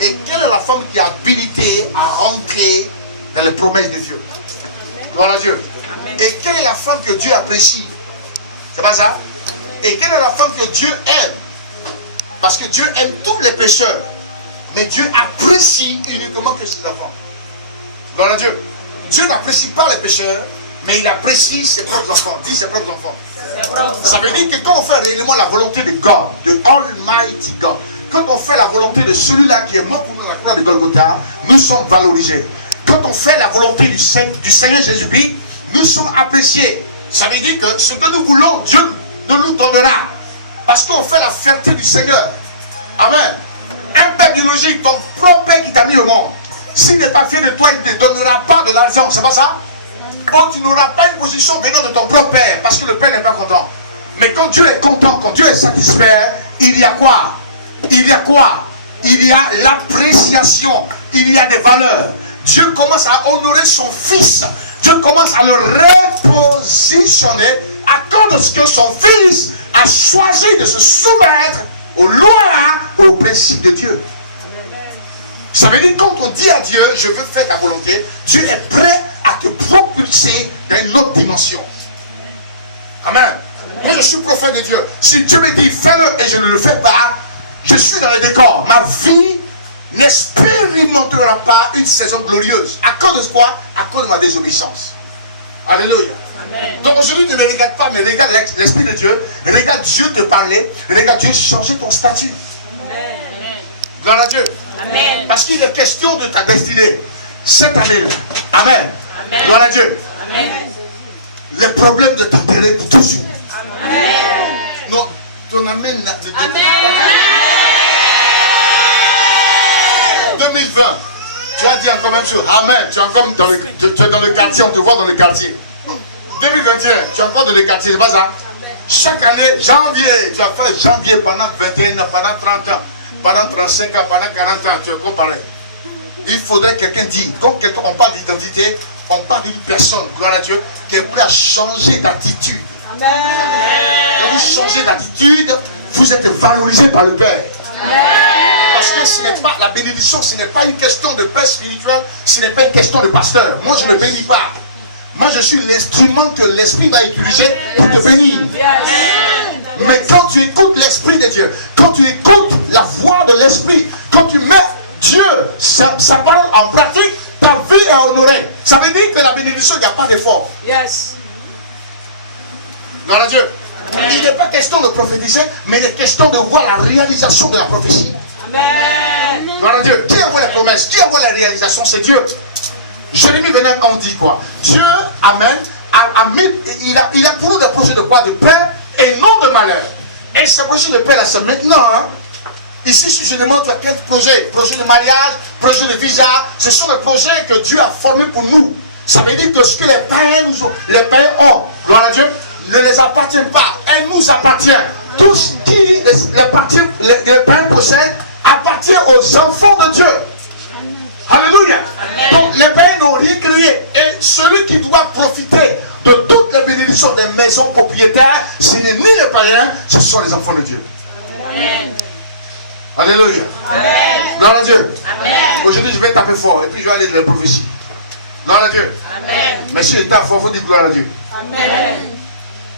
Et quelle est la femme qui est habilitée à rentrer dans les promesses de Dieu? Gloire à Dieu. Et quelle est la femme que Dieu apprécie? C'est pas ça? Et quelle est la femme que Dieu aime? Parce que Dieu aime tous les pécheurs. Mais Dieu apprécie uniquement que ses enfants. Gloire à Dieu. Dieu n'apprécie pas les pécheurs, mais il apprécie ses propres enfants. Dis ses propres enfants. Ça veut dire que quand on fait réellement la volonté de God, de Almighty God, quand on fait la volonté de celui-là qui est mort pour nous à la croix de Golgotha, nous sommes valorisés. Quand on fait la volonté du Seigneur Jésus-Christ, nous sommes appréciés. Ça veut dire que ce que nous voulons, Dieu nous donnera. Parce qu'on fait la fierté du Seigneur. Amen. Un père biologique, ton propre père qui t'a mis au monde, s'il n'est pas fier de toi, il ne te donnera pas de l'argent. C'est pas ça? Oh, tu n'auras pas une position venant de ton propre père, parce que le père n'est pas content. Mais quand Dieu est content, quand Dieu est satisfait, il y a quoi? Il y a quoi? Il y a l'appréciation, il y a des valeurs. Dieu commence à honorer son fils. Dieu commence à le repositionner à cause de ce que son fils a choisi de se soumettre aux lois, aux principes de Dieu. Ça veut dire quand on dit à Dieu, je veux faire ta volonté, Dieu est prêt à te propulser dans une autre dimension. Amen. Moi je suis prophète de Dieu. Si Dieu me dit fais-le et je ne le fais pas, je suis dans le décor. Ma vie n'expérimentera pas une saison glorieuse. À cause de quoi? À cause de ma désobéissance. Alléluia. Amen. Donc aujourd'hui ne me regarde pas, mais regarde l'Esprit de Dieu. Et regarde Dieu te parler. Et regarde Dieu changer ton statut. Amen. Gloire à Dieu. Amen. Parce qu'il est question de ta destinée. Cette année. Amen. Amen. Gloire à Dieu. Amen. Les problèmes de t'enterrer pour toujours. Amen. Non, ton amen ne te pas. 2020, tu as dit encore même chose. Amen. Tu es encore dans le quartier, on te voit dans le quartier. 2021, tu es encore dans le quartier, c'est pas ça? Chaque année, janvier, tu as fait janvier pendant 21 ans, pendant 30 ans, pendant 35 ans, pendant 40 ans, tu es comparé. Il faudrait que quelqu'un dise, quand on parle d'identité, on parle d'une personne, gloire à Dieu, qui est prête à changer d'attitude. Amen. Quand vous changez d'attitude, vous êtes valorisé par le Père. Amen. Parce que ce n'est pas la bénédiction, ce n'est pas une question de paix spirituelle, ce n'est pas une question de pasteur. Moi, je ne bénis pas. Moi, je suis l'instrument que l'Esprit va utiliser pour te bénir. Mais quand tu écoutes l'Esprit de Dieu, quand tu écoutes la voix de l'Esprit, quand tu mets Dieu, sa parole en pratique, ta vie est honorée. Ça veut dire que la bénédiction, il n'y a pas d'effort. Yes. Gloire à Dieu. Amen. Il n'est pas question de prophétiser, mais il est question de voir la réalisation de la prophétie. Amen. Gloire à Dieu. Qui envoie les promesses? Qui envoie la réalisation? C'est Dieu. Jérémie 29, on dit quoi? Dieu, Amen, il a pour nous des projets de quoi? De paix et non de malheur. Et ces projets de paix là, c'est maintenant. Hein? Ici, si je demande, tu as quel projet? Projet de mariage, projet de visa. Ce sont des projets que Dieu a formés pour nous. Ça veut dire que ce que les pères ont, gloire à Dieu, ne les appartient pas. Elle nous appartient. Tout ce qui les pères possèdent appartient aux enfants de Dieu. Alléluia. Amen. Donc les pères n'ont rien créé. Et celui qui doit profiter de toutes les bénédictions des maisons propriétaires, ce n'est ni les païens, ce sont les enfants de Dieu. Amen. Alléluia. Amen. Gloire à Dieu. Amen. Aujourd'hui, je vais taper fort et puis je vais aller dans les prophéties. Gloire à Dieu. Amen. Mais si je tape fort, il faut dire gloire à Dieu. Amen.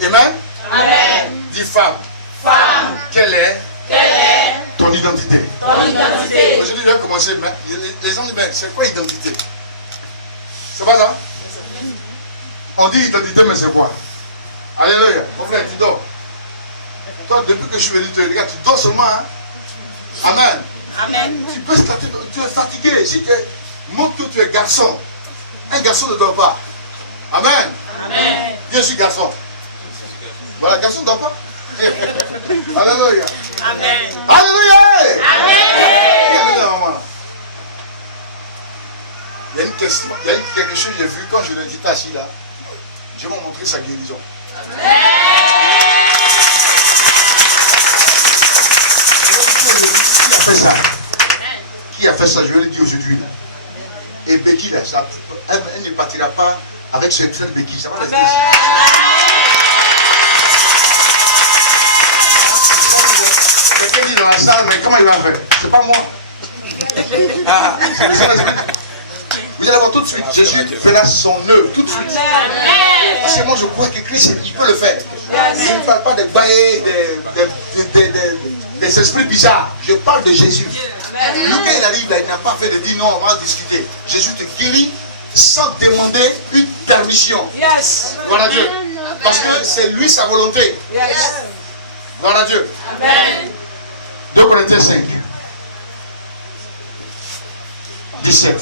Amen. Amen. Dis femme. Femme. Quelle est ton identité? Ton identité. Aujourd'hui, je vais commencer. Les gens disent, c'est quoi identité? C'est pas ça? On dit identité, mais c'est quoi? Alléluia. Mon frère, tu dors. Toi, depuis que je suis venu te regarder, tu dors seulement. Hein? Amen. Amen. Tu es fatigué. Si tu montres que tu es garçon, un garçon ne dort pas. Amen. Amen. Je suis garçon. Voilà, garçon ne dort pas. Alléluia. Amen. Alléluia. Amen. Il y a une question, il y a quelque chose que j'ai vu quand je l'ai dit assis là. Dieu m'a montré sa guérison. Amen. Qui a fait ça? Qui a fait ça? Je vais le dire aujourd'hui. Et Becky, là, elle ne partira pas avec cette béquille. Ça va rester ici. Quelqu'un dit dans la salle, mais comment il va faire? C'est pas moi. Ah. Vous allez voir tout de suite, Jésus fera son œuvre tout de suite. Parce que moi je crois que Christ, il peut le faire. Je ne parle pas des bails, des esprits bizarres. Je parle de Jésus. Lequel il arrive là, il n'a pas fait de dire non, on va discuter. Jésus te guérit sans demander une permission. Gloire à Dieu. Parce que c'est lui sa volonté. Gloire à Dieu. Amen. 2 Corinthiens 5. 17.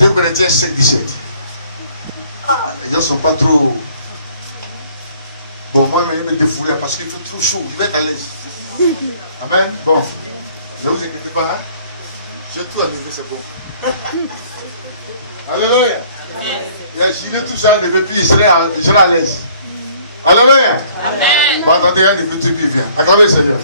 2 Corinthiens 5, 17. Les gens ne sont pas trop... Bon, moi, je vais me défouler parce qu'il fait trop chaud. Je vais être à l'aise. Amen. Bon. Ne vous inquiétez pas. Hein? J'ai tout annulé, c'est bon. Alléluia. Il a tout ça, ne veut plus, il sera à l'aise. Alléluia. Amen. Bon, attendez, il veut tout, puis il vient. Acclamez le Seigneur.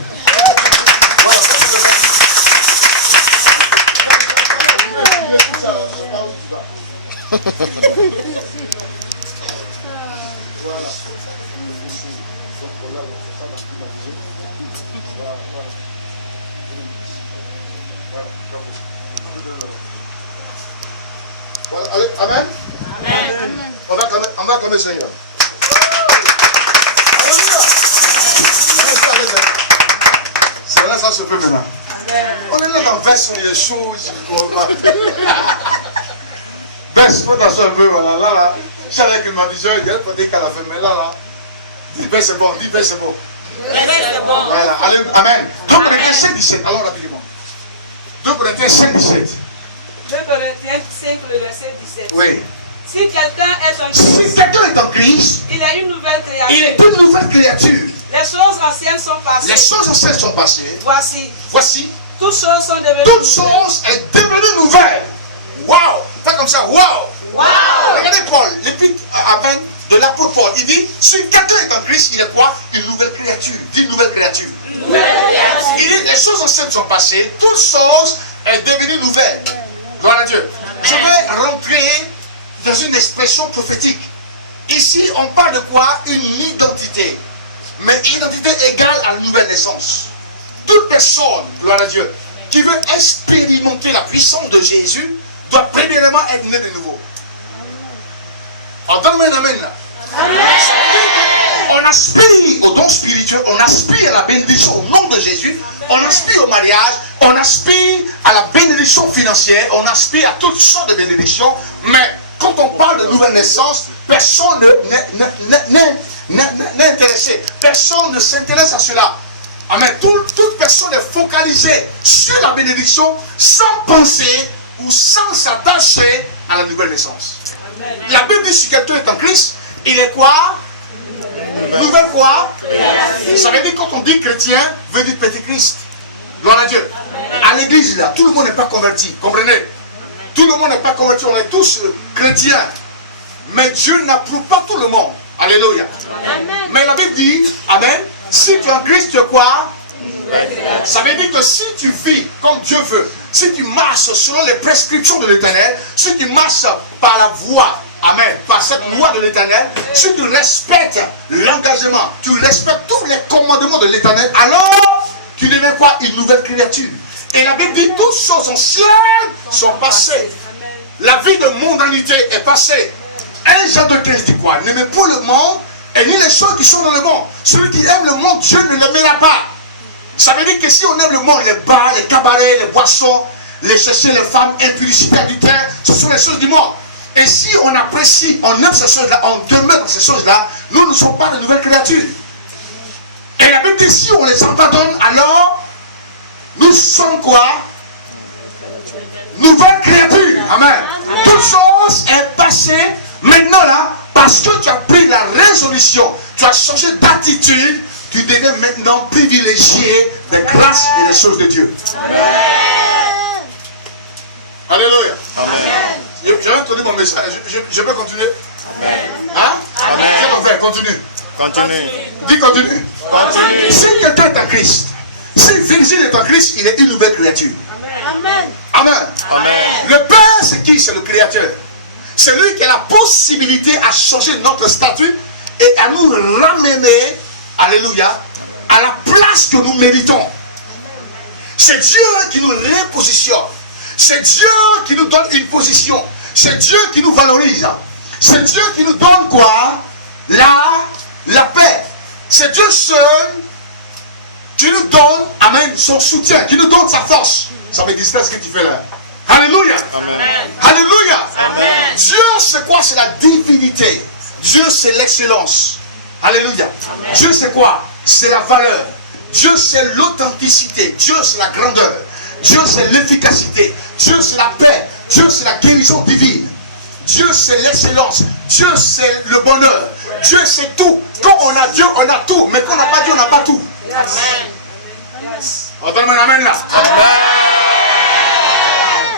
Voilà. Voilà, allez, amen. Amen. On va acclamer le Seigneur. C'est là, ça se peut maintenant. On est là dans verse, il est chaud. Verse, faut t'asseoir un peu, voilà, là. Je savais qu'il m'a dit, il y a peut-être qu'à la fin, mais là, dis verse c'est bon, dis verse c'est bon. Voilà, allez, amen. 2 Corinthiens 5, 17, alors rapidement. 2 Corinthiens 5, 17. 2 Corinthiens 5, le verset 17. Oui. Si quelqu'un est en Christ, il est une nouvelle créature. Il est une nouvelle créature. Les choses anciennes sont passées. Les choses anciennes sont passées. Voici. Toutes choses sont devenues. Toutes choses est devenue nouvelle. Waouh! Pas comme ça. Waouh! Wow. Regardez Paul, l'épître de l'apôtre Paul. Il dit, si quelqu'un est en Christ, il est quoi? Une nouvelle créature. Dis une nouvelle créature. Il dit, les choses anciennes sont passées. Toutes choses est devenue nouvelle. Gloire à Dieu. Je vais rentrer dans une expression prophétique. Ici, on parle de quoi? Une identité. Mais identité égale à la nouvelle naissance. Toute personne, gloire à Dieu, qui veut expérimenter la puissance de Jésus, doit premièrement être né de nouveau. Oh, donne-moi un amen là. Amen. On aspire au don spirituel, on aspire à la bénédiction au nom de Jésus, on aspire au mariage, on aspire à la bénédiction financière, on aspire à toutes sortes de bénédictions, mais quand on parle de nouvelle naissance, personne n'est intéressé, personne ne s'intéresse à cela. Amen. Toute personne est focalisée sur la bénédiction sans penser ou sans s'attacher à la nouvelle naissance. Amen. La Bible dit si quelqu'un est en Christ, il est quoi? Nouvelle quoi? Ça veut dire quand on dit chrétien, veut dire petit Christ. Gloire à Dieu. Amen. À l'église là, tout le monde n'est pas converti. Comprenez? Tout le monde n'est pas converti, on est tous chrétiens. Mais Dieu n'approuve pas tout le monde. Alléluia. Amen. Mais la Bible dit, amen, si tu es en Christ, tu es quoi? Ça veut dire que si tu vis comme Dieu veut, si tu marches selon les prescriptions de l'Éternel, si tu marches par la voie, amen, par cette loi de l'Éternel, si tu respectes l'engagement, tu respectes tous les commandements de l'Éternel, alors tu deviens quoi? Une nouvelle créature. Et la Bible dit toutes choses anciennes sont passées. La vie de mondanité est passée. 1 Jean 2,15 dit quoi? N'aimez pas le monde et ni les choses qui sont dans le monde. Celui qui aime le monde, Dieu ne l'aimera pas. Ça veut dire que si on aime le monde, les bars, les cabarets, les boissons, les chercher, les femmes, impudicité, adultère, ce sont les choses du monde. Et si on apprécie, on aime ces choses-là, on demeure dans ces choses-là, nous ne sommes pas de nouvelles créatures. Et la Bible dit si on les abandonne, alors nous sommes quoi? Nouvelles créatures. Amen. Toute chose est passée. Maintenant là, parce que tu as pris la résolution, tu as changé d'attitude, tu deviens maintenant privilégié des grâces et des choses de Dieu. Amen. Alléluia. Amen. Je vais introduire mon message. Je peux continuer? Amen. Hein? Amen. Qu'est-ce qu'on fait? Continue. Continue. Dis continue. Continue. Si quelqu'un est en Christ, si Virgile est en Christ, il est une nouvelle créature. Amen. Amen. Amen. Le Père, c'est qui? C'est le Créateur. C'est lui qui a la possibilité à changer notre statut et à nous ramener, alléluia, à la place que nous méritons. C'est Dieu qui nous repositionne. C'est Dieu qui nous donne une position. C'est Dieu qui nous valorise. C'est Dieu qui nous donne quoi? La paix. C'est Dieu seul qui nous donne, amen, son soutien, qui nous donne sa force. Ça me distrait ce que tu fais là. Alléluia. Amen. Alléluia. Amen. Dieu c'est quoi? C'est la divinité. Dieu c'est l'excellence. Alléluia. Amen. Dieu c'est quoi? C'est la valeur. Dieu c'est l'authenticité. Dieu c'est la grandeur. Dieu c'est l'efficacité. Dieu c'est la paix. Dieu c'est la guérison divine. Dieu c'est l'excellence. Dieu c'est le bonheur. Dieu c'est tout. Quand on a Dieu, on a tout. Mais quand on n'a pas Dieu, on n'a pas tout. Amen. On donne mon amen là.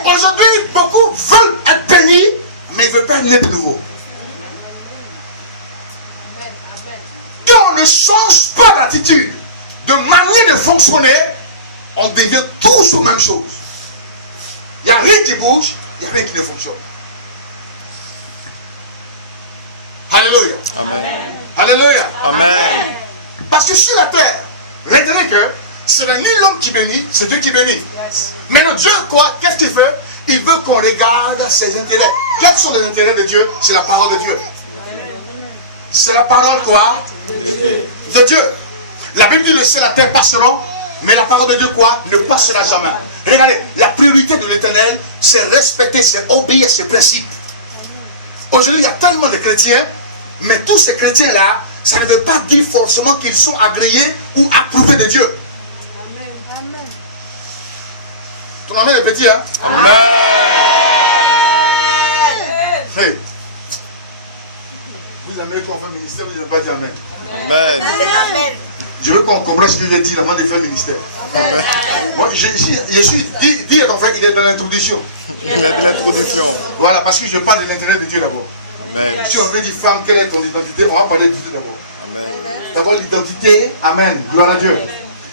Aujourd'hui, beaucoup veulent être bénis, mais ils ne veulent pas naître de nouveau. Quand on ne change pas d'attitude, de manière de fonctionner, on devient tous aux mêmes choses. Il n'y a rien qui bouge, il n'y a rien qui ne fonctionne. Alléluia. Amen. Alléluia. Amen. Parce que sur la terre, retenez que ce n'est ni l'homme qui bénit, c'est Dieu qui bénit. Mais le Dieu, quoi, qu'est-ce qu'il fait? Il veut qu'on regarde ses intérêts. Quels sont les intérêts de Dieu? C'est la parole de Dieu. C'est la parole quoi? De Dieu. La Bible dit le ciel et la terre passeront, mais la parole de Dieu quoi? Ne passera jamais. Regardez, la priorité de l'Éternel, c'est respecter, c'est obéir à ses principes. Aujourd'hui, il y a tellement de chrétiens, mais tous ces chrétiens-là, ça ne veut pas dire forcément qu'ils sont agréés ou approuvés de Dieu. Ton amen est petit, hein? Amen. Hey. Vous aimez qu'on fait ministère, vous n'avez pas dit amen. Amen. Je veux qu'on comprenne ce que je dis avant de faire ministère. Amen. Moi, je suis, dis à ton frère, il est dans l'introduction. Il est dans l'introduction. Voilà, parce que je parle de l'intérêt de Dieu d'abord. Amen. Si on veut dire femme, quelle est ton identité, on va parler de Dieu d'abord. D'abord l'identité, amen, gloire à Dieu.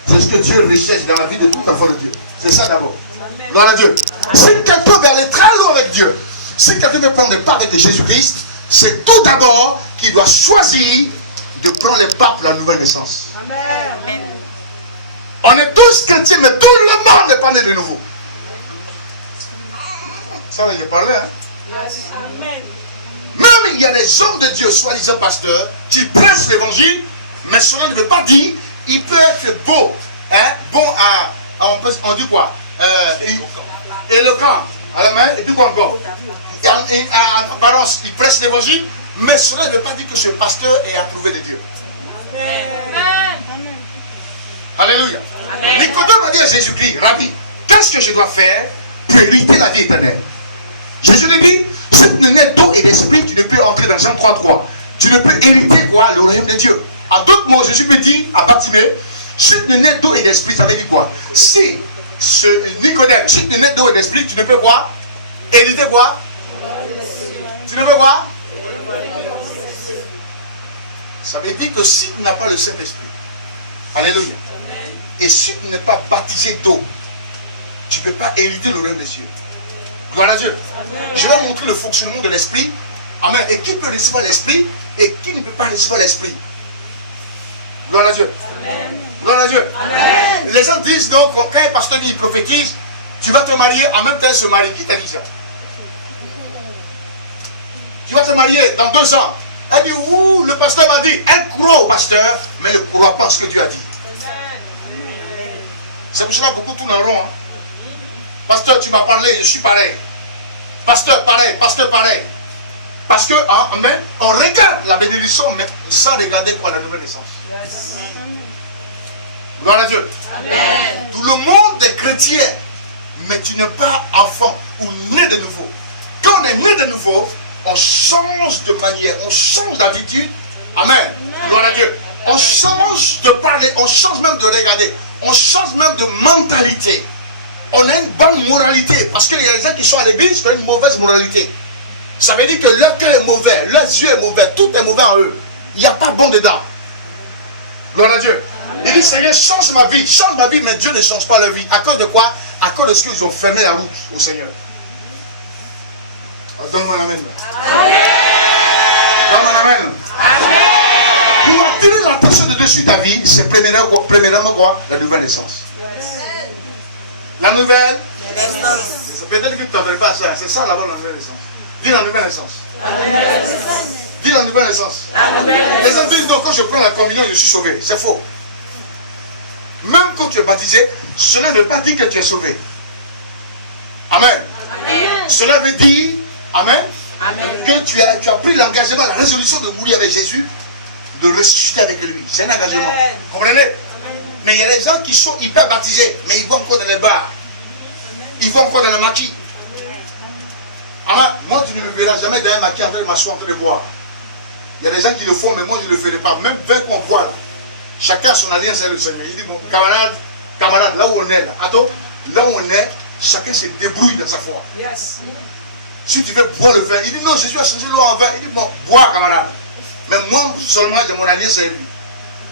C'est ce que Dieu recherche dans la vie de tout enfant de Dieu. C'est ça d'abord. Gloire à Dieu. Si quelqu'un veut aller très loin avec Dieu, si quelqu'un veut prendre part avec Jésus-Christ, c'est tout d'abord qu'il doit choisir de prendre les pas pour la nouvelle naissance. Amen. On est tous chrétiens, mais tout le monde est pas né de nouveau. Ça, j'ai parlé, hein. Amen. Même il y a des hommes de Dieu, soi-disant pasteurs, qui prêchent l'évangile, mais cela ne veut pas dire, il peut être beau, hein, bon on dit quoi, éloquent, à la main, et puis quoi encore. En apparence, il prêche l'évangile, mais cela ne veut pas dire que ce pasteur est approuvé de Dieu. Amen. Alléluia. Amen. Nicodème a dit à Jésus-Christ, Rabbi, qu'est-ce que je dois faire pour hériter la vie éternelle? Jésus lui dit, si tu n'es né d'eau et d'esprit, tu ne peux entrer dans Jean 3:3. Tu ne peux hériter quoi? Le royaume de Dieu. En d'autres mots, Jésus me dit à Bartimée, si tu n'es né d'eau et d'esprit, ça veut dire quoi? Si ce Nicodème, si tu n'es né d'eau et d'esprit, tu ne peux quoi? Hériter quoi? Tu ne peux quoi? Ça veut dire que si tu n'as pas le Saint-Esprit, alléluia, et si tu n'es pas baptisé d'eau, tu ne peux pas hériter le royaume des cieux. Gloire à Dieu. Je vais montrer le fonctionnement de l'esprit. Amen. Et qui peut recevoir l'esprit et qui ne peut pas recevoir l'esprit. Gloire à Dieu. Amen. Gloire à Dieu. Amen. Les gens disent donc, quand un pasteur dit, il prophétise, tu vas te marier en même temps que se marier. Qui t'a dit ça? Tu vas te marier dans 2 ans. Elle dit, ouh, le pasteur m'a dit, elle croit au pasteur, mais elle ne croit pas à ce que Dieu a dit. C'est pour cela que beaucoup tournent en rond. Hein. Pasteur, tu m'as parlé, je suis pareil. Pasteur, pareil, pasteur, pareil. Parce que, amen, on regarde la bénédiction, mais sans regarder quoi, la nouvelle naissance. Gloire à Dieu. Amen. Tout le monde est chrétien, mais tu n'es pas enfant ou né de nouveau. Quand on est né de nouveau, on change de manière, on change d'attitude. Amen. Gloire à Dieu. On change de parler, on change même de regarder, on change même de mentalité. On a une bonne moralité, parce qu'il y a des gens qui sont à l'église qui ont une mauvaise moralité. Ça veut dire que leur cœur est mauvais, leurs yeux est mauvais, tout est mauvais en eux. Il n'y a pas bon dedans. Gloire à Dieu. Il dit, Seigneur, change ma vie, mais Dieu ne change pas leur vie. À cause de quoi? À cause de ce qu'ils ont fermé la route au Seigneur. Oh, donne-moi l'amen. Donne-moi l'amen. Pour attirer l'attention de dessus ta vie, c'est premièrement quoi? La nouvelle naissance. La nouvelle peut-être que tu n'entends pas ça. C'est ça là-bas la nouvelle naissance. Dis la nouvelle naissance. Dis la nouvelle naissance. Les gens disent donc quand je prends la communion, je suis sauvé. C'est faux. Même quand tu es baptisé, cela ne veut pas dire que tu es sauvé. Amen. Cela veut dire, amen, que tu as pris l'engagement, la résolution de mourir avec Jésus, de ressusciter avec lui. C'est un engagement. Comprenez? Mais il y a des gens qui sont hyper baptisés, mais ils vont encore dans les bars. Ils vont encore dans le maquis. Amen. Moi, tu ne me verras jamais dans un maquis en train de m'asseoir, en train de boire. Il y a des gens qui le font, mais moi, je ne le ferai pas. Même 20 qu'on boit là. Chacun a son alliance avec le Seigneur. Il dit, bon, camarade, là où on est, là, attends, là où on est, chacun se débrouille dans sa foi. Yes. Si tu veux boire le vin, il dit, non, Jésus a changé l'eau en vin. Il dit, bon, bois, camarade. Mais moi, seulement, j'ai mon alliance avec lui.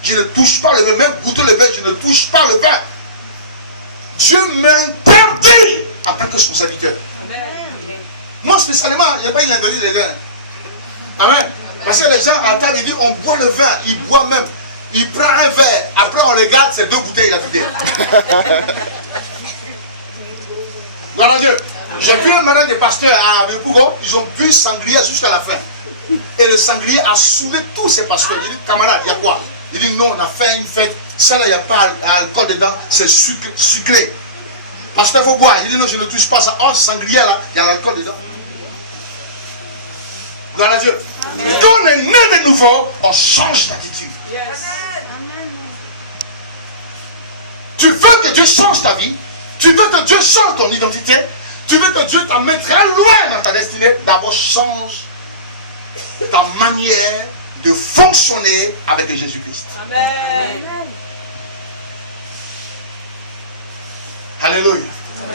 Je ne touche pas le vin, même goûter le vin, je ne touche pas le vin. Dieu m'interdit en tant que son serviteur. Moi, spécialement, il n'y a pas une interdit des vins. Amen. Parce que les gens à table, ils disent, on boit le vin, ils boivent même. Il prend un verre, après on regarde, c'est 2 bouteilles, il a vidé. Gloire à Dieu. J'ai vu un mariage de pasteur à Bepougo, ils ont bu sangria jusqu'à la fin. Et le sangria a saoulé tous ces pasteurs. Il dit, camarade, il y a quoi? Il dit, non, on a fait une fête, ça là, il n'y a pas d'alcool dedans, c'est sucré. Pasteur, il faut boire. Il dit, non, je ne touche pas ça. Oh, sangria là, il y a l'alcool dedans. Gloire à Dieu. Quand on est né de nouveau, on change d'attitude. Yes. Tu veux que Dieu change ta vie, tu veux que Dieu change ton identité, tu veux que Dieu t'emmène très loin dans ta destinée, d'abord change ta manière de fonctionner avec Jésus-Christ. Amen. Alléluia.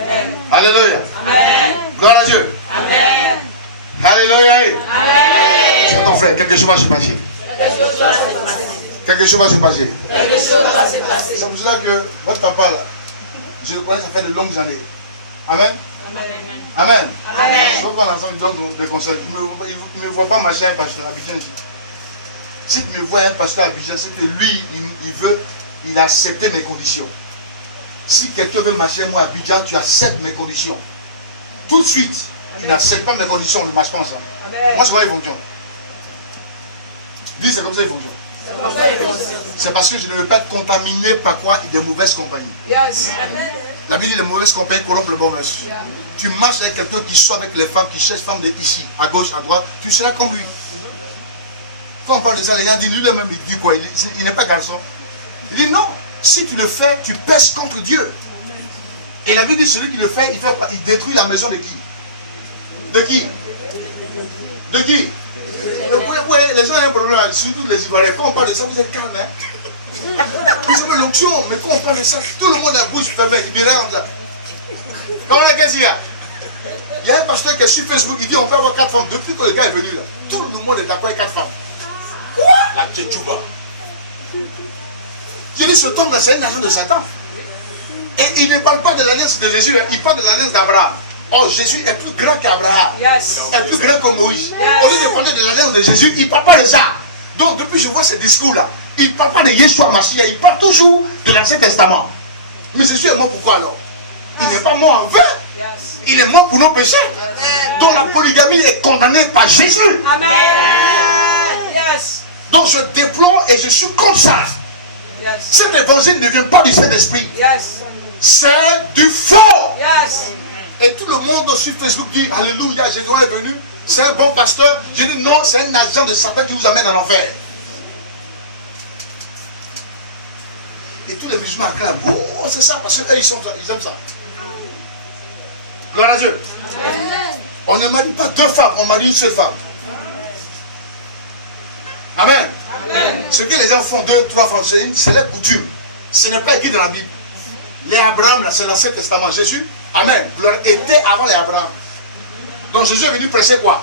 Amen. Alléluia. Amen. Gloire à Dieu. Amen. Alléluia. Amen. C'est ton frère, quelque chose va se passer. Quelque chose va se passer. C'est pour cela que votre papa là, je le connais, ça fait de longues années. Amen. Amen. Je veux prendre ensemble, il donne des conseils. Il ne me voit pas marcher un pasteur à Abidjan. Si tu me vois un pasteur à Abidjan, c'est que lui, il a accepté mes conditions. Si quelqu'un veut marcher moi à Abidjan, tu acceptes mes conditions. Tout de suite, tu n'acceptes pas mes conditions, on ne marche pas ensemble. Moi, c'est quoi ils fonctionnent. Dis, c'est comme ça ils fonctionnent. C'est parce que je ne veux pas être contaminé par quoi? Des mauvaises compagnies. Yes. La Bible dit les mauvaises compagnies corrompent le bon monsieur. Tu marches avec quelqu'un qui sort avec les femmes, qui cherche femmes de ici, à gauche, à droite, tu seras comme lui. Quand on parle de ça, les gens disent, lui-même, il dit quoi? Il n'est pas garçon. Il dit non, si tu le fais, tu pèses contre Dieu. Et la Bible dit, celui qui le fait, il détruit la maison de qui? De qui? De qui? Oui, les gens ont un problème, surtout les Ivoiriens. Quand on parle de ça, vous êtes calme, hein? Vous avez l'onction, mais quand on parle de ça, tout le monde a la bouche fermée, il me regarde ça. Comment qu'est-ce qu'il y a? Il y a un pasteur qui est sur Facebook, il dit on peut avoir 4 femmes. Depuis que le gars est venu là, tout le monde est d'accord avec 4 femmes. La tchétchouba. Il dit ce homme là, c'est un agent de Satan. Et il ne parle pas de l'alliance de Jésus, hein, il parle de l'alliance d'Abraham. Oh, Jésus est plus grand qu'Abraham. Yes. Est plus grand que Moïse. Yes. Au lieu de parler de l'alliance de Jésus, il ne parle pas de ça. Donc, depuis que je vois ce discours-là, il ne parle pas de Yeshua Mashiach, il parle toujours de l'Ancien Testament. Mais Jésus est mort pourquoi alors? Il n'est pas mort en vain. Yes. Il est mort pour nos péchés. Donc, la polygamie est condamnée par Jésus. Amen. Yes. Donc, je déploie et je suis contre ça. Yes. Cet évangile ne vient pas du Saint-Esprit. Yes. C'est du faux. Yes. Et tout le monde sur Facebook dit Alléluia, Jésus est venu, c'est un bon pasteur. Je dis non, c'est un agent de Satan qui vous amène en enfer. Et tous les musulmans acclament. Oh, c'est ça, parce qu'eux, ils aiment ça. Gloire à Dieu. Amen. On ne marie pas 2 femmes, on marie une seule femme. Amen. Amen. Ce que les gens font 2, 3 femmes, c'est la coutume. Ce n'est pas écrit dans la Bible. Les Abraham, là, c'est l'Ancien Testament. Jésus, Amen, était avant les Abraham. Donc Jésus est venu prêcher quoi?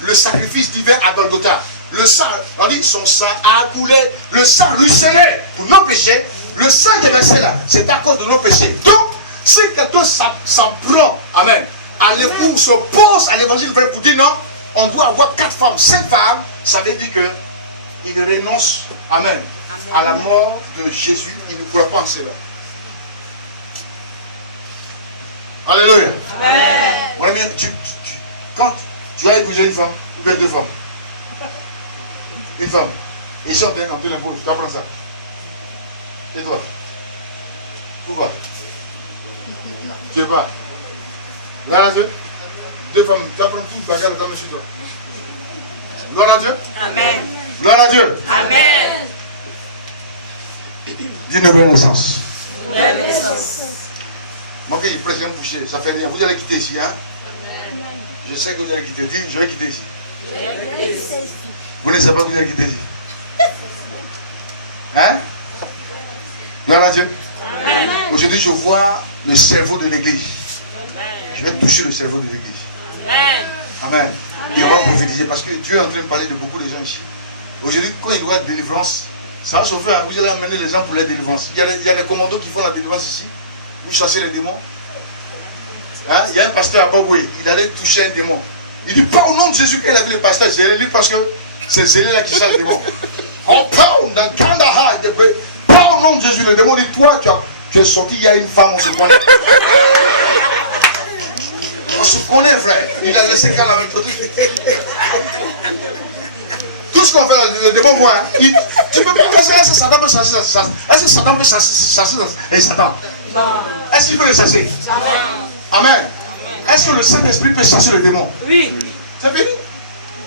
Le sacrifice divin à Golgotha. Le sang, on dit son sang a coulé, le sang ruisselait pour nos péchés. Le sang qui est versé là, c'est à cause de nos péchés. Donc, si quelqu'un s'en prend, amen, à l'époux, se pose à l'évangile vrai pour dire non, on doit avoir 4 femmes, 5 femmes, ça veut dire qu'il renonce, amen, à la mort de Jésus. Il ne croit pas en cela. Alléluia. Amen. Mon ami, quand tu vas épouser une femme, ou bien deux femmes. Une femme. Et ils sortent quand tu l'imposes, tu apprends ça. Et toi? Pourquoi? Tu veux pas? Là, deux femmes, tu apprends tout, tu regardes comme sur toi. Gloire à Dieu. Amen. Gloire à Dieu. Amen. Dis une nouvelle naissance. Nouvelle naissance. Moi, qui prêche un boucher, ça fait rien. Vous allez quitter ici, hein? Je sais que vous allez quitter. Dis, je vais quitter ici. Vous ne savez pas que vous allez quitter ici. Hein? Gloire à Dieu. Aujourd'hui, je vois le cerveau de l'église. Je vais toucher le cerveau de l'église. Amen. Amen. Et on va prophétiser parce que Dieu est en train de parler de beaucoup de gens ici. Aujourd'hui, quand il doit être délivrance, ça va se faire. Vous allez amener les gens pour la délivrance. Il y a des commandos qui font la délivrance ici. Vous chassez les démons. Hein? Il y a un pasteur à Baboué. Il allait toucher un démon. Il dit pas au nom de Jésus qu'il a vu le pasteur Zélé, lui, parce que c'est Zélé là qui chasse le démon. On parle dans Kandahar. Pas au nom de Jésus. Le démon dit toi, tu es sorti, il y a une femme, on se connaît. On se connaît, frère. Il a laissé quand la même chose. Tout ce qu'on fait, le démon voit. Tu ne peux pas penser, est-ce que Satan peut chasser? Est-ce que Satan peut chasser Satan? Est-ce qu'il peut le chasser? Jamais. Amen. Est-ce que le Saint-Esprit peut chasser le démon? Oui. C'est fini.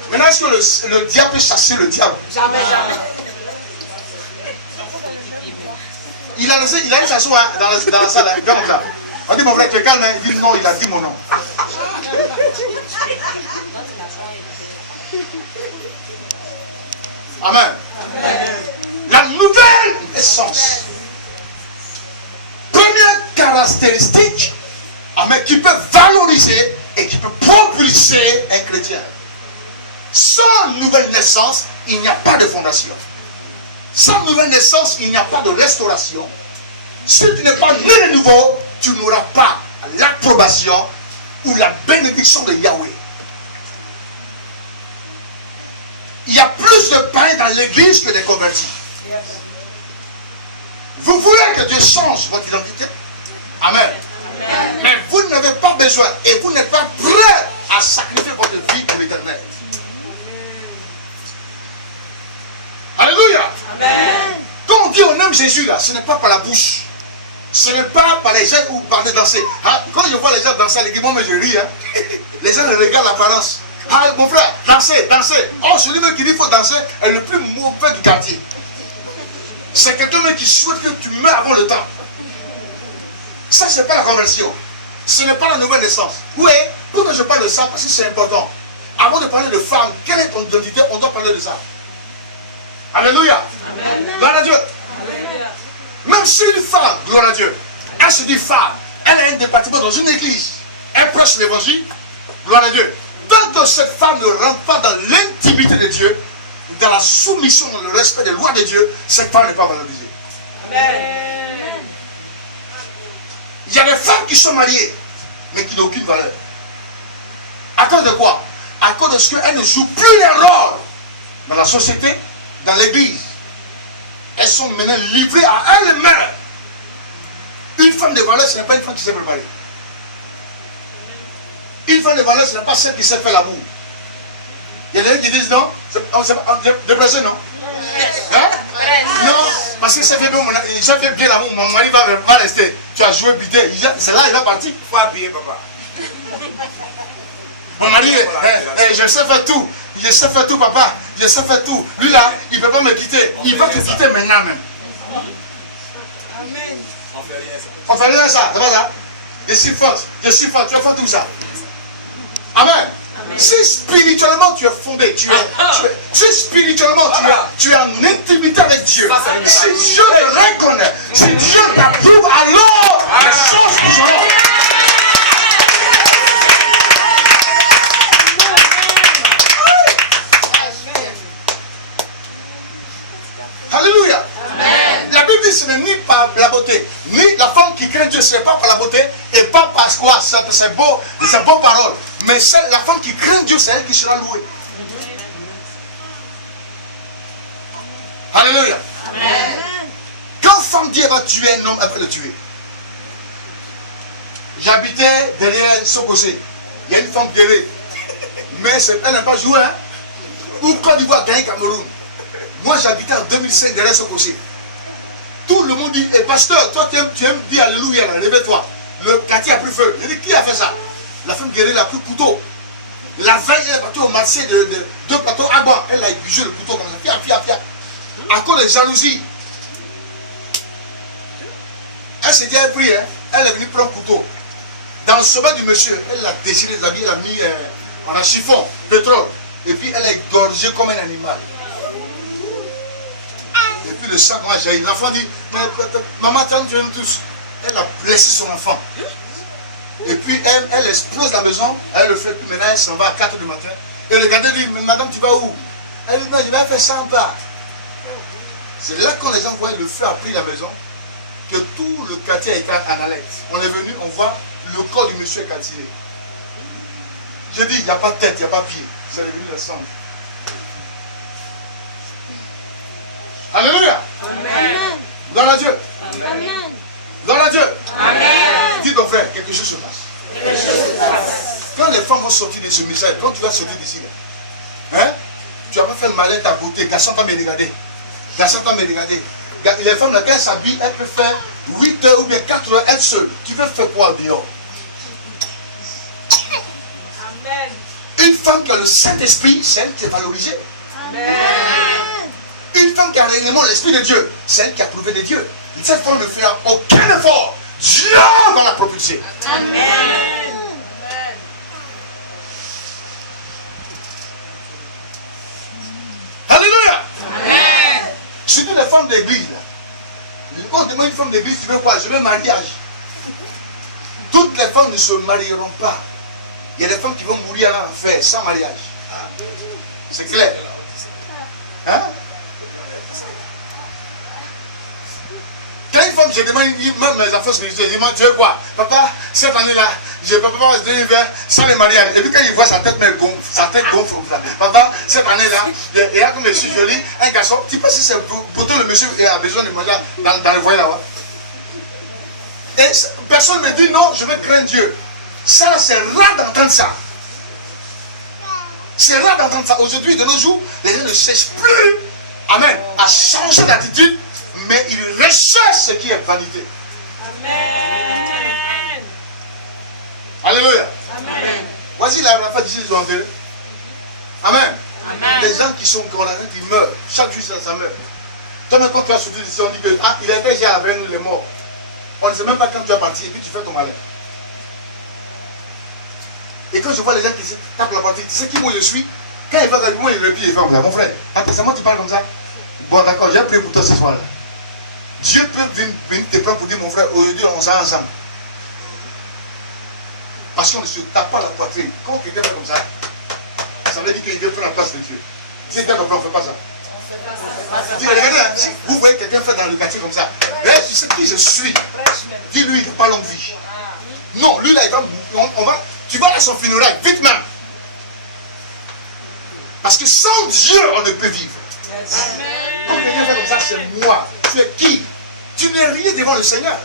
Maintenant, est-ce que le diable peut chasser le diable? Jamais, jamais. Il a une chanson hein, dans la salle, hein, comme ça. On dit, mon frère, tu es calme, hein? Il dit, non, il a dit mon nom. Amen. La nouvelle naissance. Première caractéristique, amen, qui peut valoriser et qui peut propulser un chrétien. Sans nouvelle naissance, il n'y a pas de fondation. Sans nouvelle naissance, il n'y a pas de restauration. Si tu n'es pas né de nouveau, tu n'auras pas l'approbation ou la bénédiction de Yahweh. Il y a plus de païens dans l'église que des convertis. Vous voulez que Dieu change votre identité? Amen. Mais vous n'avez pas besoin et vous n'êtes pas prêt à sacrifier votre vie pour l'éternel. Alléluia. Amen. Quand on dit on aime Jésus là, ce n'est pas par la bouche. Ce n'est pas par les gens ou par les danser. Ah, quand je vois les gens danser à l'église, moi je ris. Hein. Les gens regardent l'apparence. Ah mon frère, dansez, dansez. Oh, celui même qui dit qu'il faut danser est le plus mauvais du quartier. C'est quelqu'un qui souhaite que tu meurs avant le temps. Ça, c'est pas la conversion. Ce n'est pas la nouvelle naissance. Oui, pour que je parle de ça, parce que c'est important. Avant de parler de femme, quelle est ton identité? On doit parler de ça. Alléluia. Gloire à Dieu. Alléluia. Même si une femme, gloire à Dieu, elle se dit femme, elle a un département dans une église, elle prêche l'évangile, gloire à Dieu. Tant que cette femme ne rentre pas dans l'intimité de Dieu, dans la soumission, dans le respect des lois de Dieu, cette femme n'est pas valorisée. Amen. Il y a des femmes qui sont mariées, mais qui n'ont aucune valeur. À cause de quoi? À cause de ce qu'elles ne jouent plus leur rôle dans la société, dans l'église. Elles sont maintenant livrées à elles-mêmes. Une femme de valeur, ce n'est pas une femme qui s'est préparée. Une femme de valeur, ce n'est pas celle qui sait faire l'amour. Il y a des gens qui disent non, de plaisir, non? Hein? Non, parce que ça fait bien l'amour, mon mari va rester. Tu as joué bidé, c'est là, il va partir. Il faut habiller papa. Mon mari, je sais faire tout. Je sais faire tout, papa. Je sais faire tout. Lui là, il ne peut pas me quitter. Il va te quitter maintenant même. Amen. On fait rien ça. On fait rien ça, c'est pas ça? Je suis fort, tu vas faire tout ça. Amen. Si spirituellement tu es fondé, si spirituellement tu es en intimité avec Dieu, si Dieu te reconnaît, si Dieu t'approuve, alors les choses bougeront. Alléluia. La Bible dit que ce n'est ni par la beauté, ni la femme qui craint Dieu, ce n'est pas par la beauté et pas parce quoi, c'est beau, c'est beau parole. Mais la femme qui craint Dieu, c'est elle qui sera louée. Alléluia. Quand femme dit elle va tuer un homme, elle va le tuer. J'habitais derrière Sokosé. Il y a une femme guérie. Mais elle n'a pas joué. Hein? Ou Côte d'Ivoire gagné Cameroun. Moi j'habitais en 2005 derrière Sokosé. Tout le monde dit, pasteur, toi tu aimes dire alléluia, réveille-toi. Le quartier a pris feu. Je dis, qui a fait ça? La femme guérie, elle a pris le couteau. La veille, elle est partie au marché de deux plateaux à bois. Elle a égugé le couteau comme ça. Pia. À cause de jalousie. Elle s'est dit, elle prie, hein? Elle est venue prendre le couteau. Dans le sommet du monsieur, elle a déchiré les habits, elle a mis en chiffon, pétrole. Et puis elle a égorgé comme un animal. Et puis le sang, moi j'ai eu. L'enfant dit, maman, tu aimes tous. Elle a blessé son enfant. Et puis elle explose la maison, elle le fait, puis maintenant elle s'en va à 4 h du matin. Et le gardien dit, mais madame, tu vas où? Elle dit, non, je vais faire 100 pas. C'est là quand les gens voient le feu a pris la maison, que tout le quartier a été en alerte. On est venu, on voit le corps du monsieur est calciné. Je dis, il n'y a pas de tête, il n'y a pas de pied. C'est devenu le sang. Alléluia. Amen. Gloire à Dieu. Amen. Gloire à Dieu. Amen. Dis ton frère, quelque chose se passe. Quand les femmes vont sortir de ce message, quand tu vas sortir d'ici, hein, tu vas pas faire le malin ta beauté. Garçon, pas me regarder. Garçon, pas me regarder. Les femmes, là, quand elles s'habillent, elles peuvent faire 8 heures ou bien 4 heures, elles seules. Tu veux faire quoi dehors? Amen. Une femme qui a le Saint-Esprit, c'est elle qui est valorisée. Amen. Une femme qui a réellement l'Esprit de Dieu, c'est elle qui a prouvé de Dieu. Cette femme ne fera aucun effort. Dieu va la propulser. Amen. Alléluia. Amen. Surtout les femmes d'église. Quand on demande une femme d'église, tu veux quoi? Je veux mariage. Toutes les femmes ne se marieront pas. Il y a des femmes qui vont mourir à l'enfer sans mariage. C'est clair. Hein? Quand une femme, je demande, même mes enfants spirituels, je demande, tu veux quoi? Papa, cette année-là, je ne peux pas passer l'hiver sans le mariage. Et puis quand il voit sa tête gonfle, comme ça. Papa, cette année-là, il y a comme je suis joli, un garçon, tu penses que c'est pour le monsieur a besoin de manger dans le foyer là-bas? Et personne ne me dit non, je veux craindre Dieu. Ça, c'est rare d'entendre ça. C'est rare d'entendre ça. Aujourd'hui, de nos jours, les gens ne cherchent plus, amen, à changer d'attitude, mais ils recherchent ce qui est vanité. Amen. Alléluia. Amen. Voici la rafale d'ici, ils ont enterré. Amen. Amen. Les gens qui sont condamnés, qui meurent. Chaque jour, ça meurt. Toi, même quand tu as sorti d'ici, on dit que il était déjà avec nous, les morts. On ne sait même pas quand tu es parti et puis tu fais ton malin. Et quand je vois les gens qui tapent la partie, tu sais qui moi je suis? Quand il fait avec moi, il le pied, il fait comme ça. Mon frère, attends, c'est moi qui parle comme ça. Bon, d'accord, j'ai prié pour toi ce soir-là. Dieu peut venir te prendre pour dire, mon frère, aujourd'hui on s'en ensemble. Parce qu'on ne se tape pas la poitrine. Quand quelqu'un fait comme ça, ça veut dire qu'il veut prendre la place de Dieu. Dieu dit, on ne fait pas ça. Dis, regardez, hein, si vous voyez quelqu'un faire dans le quartier comme ça, tu sais qui je suis. Dis-lui, il n'a pas longue vie. Non, lui là, tu vas à son funérail, vite même. Parce que sans Dieu, on ne peut vivre. Quand quelqu'un fait comme ça, c'est moi. Tu es qui? Tu n'es rien devant le Seigneur.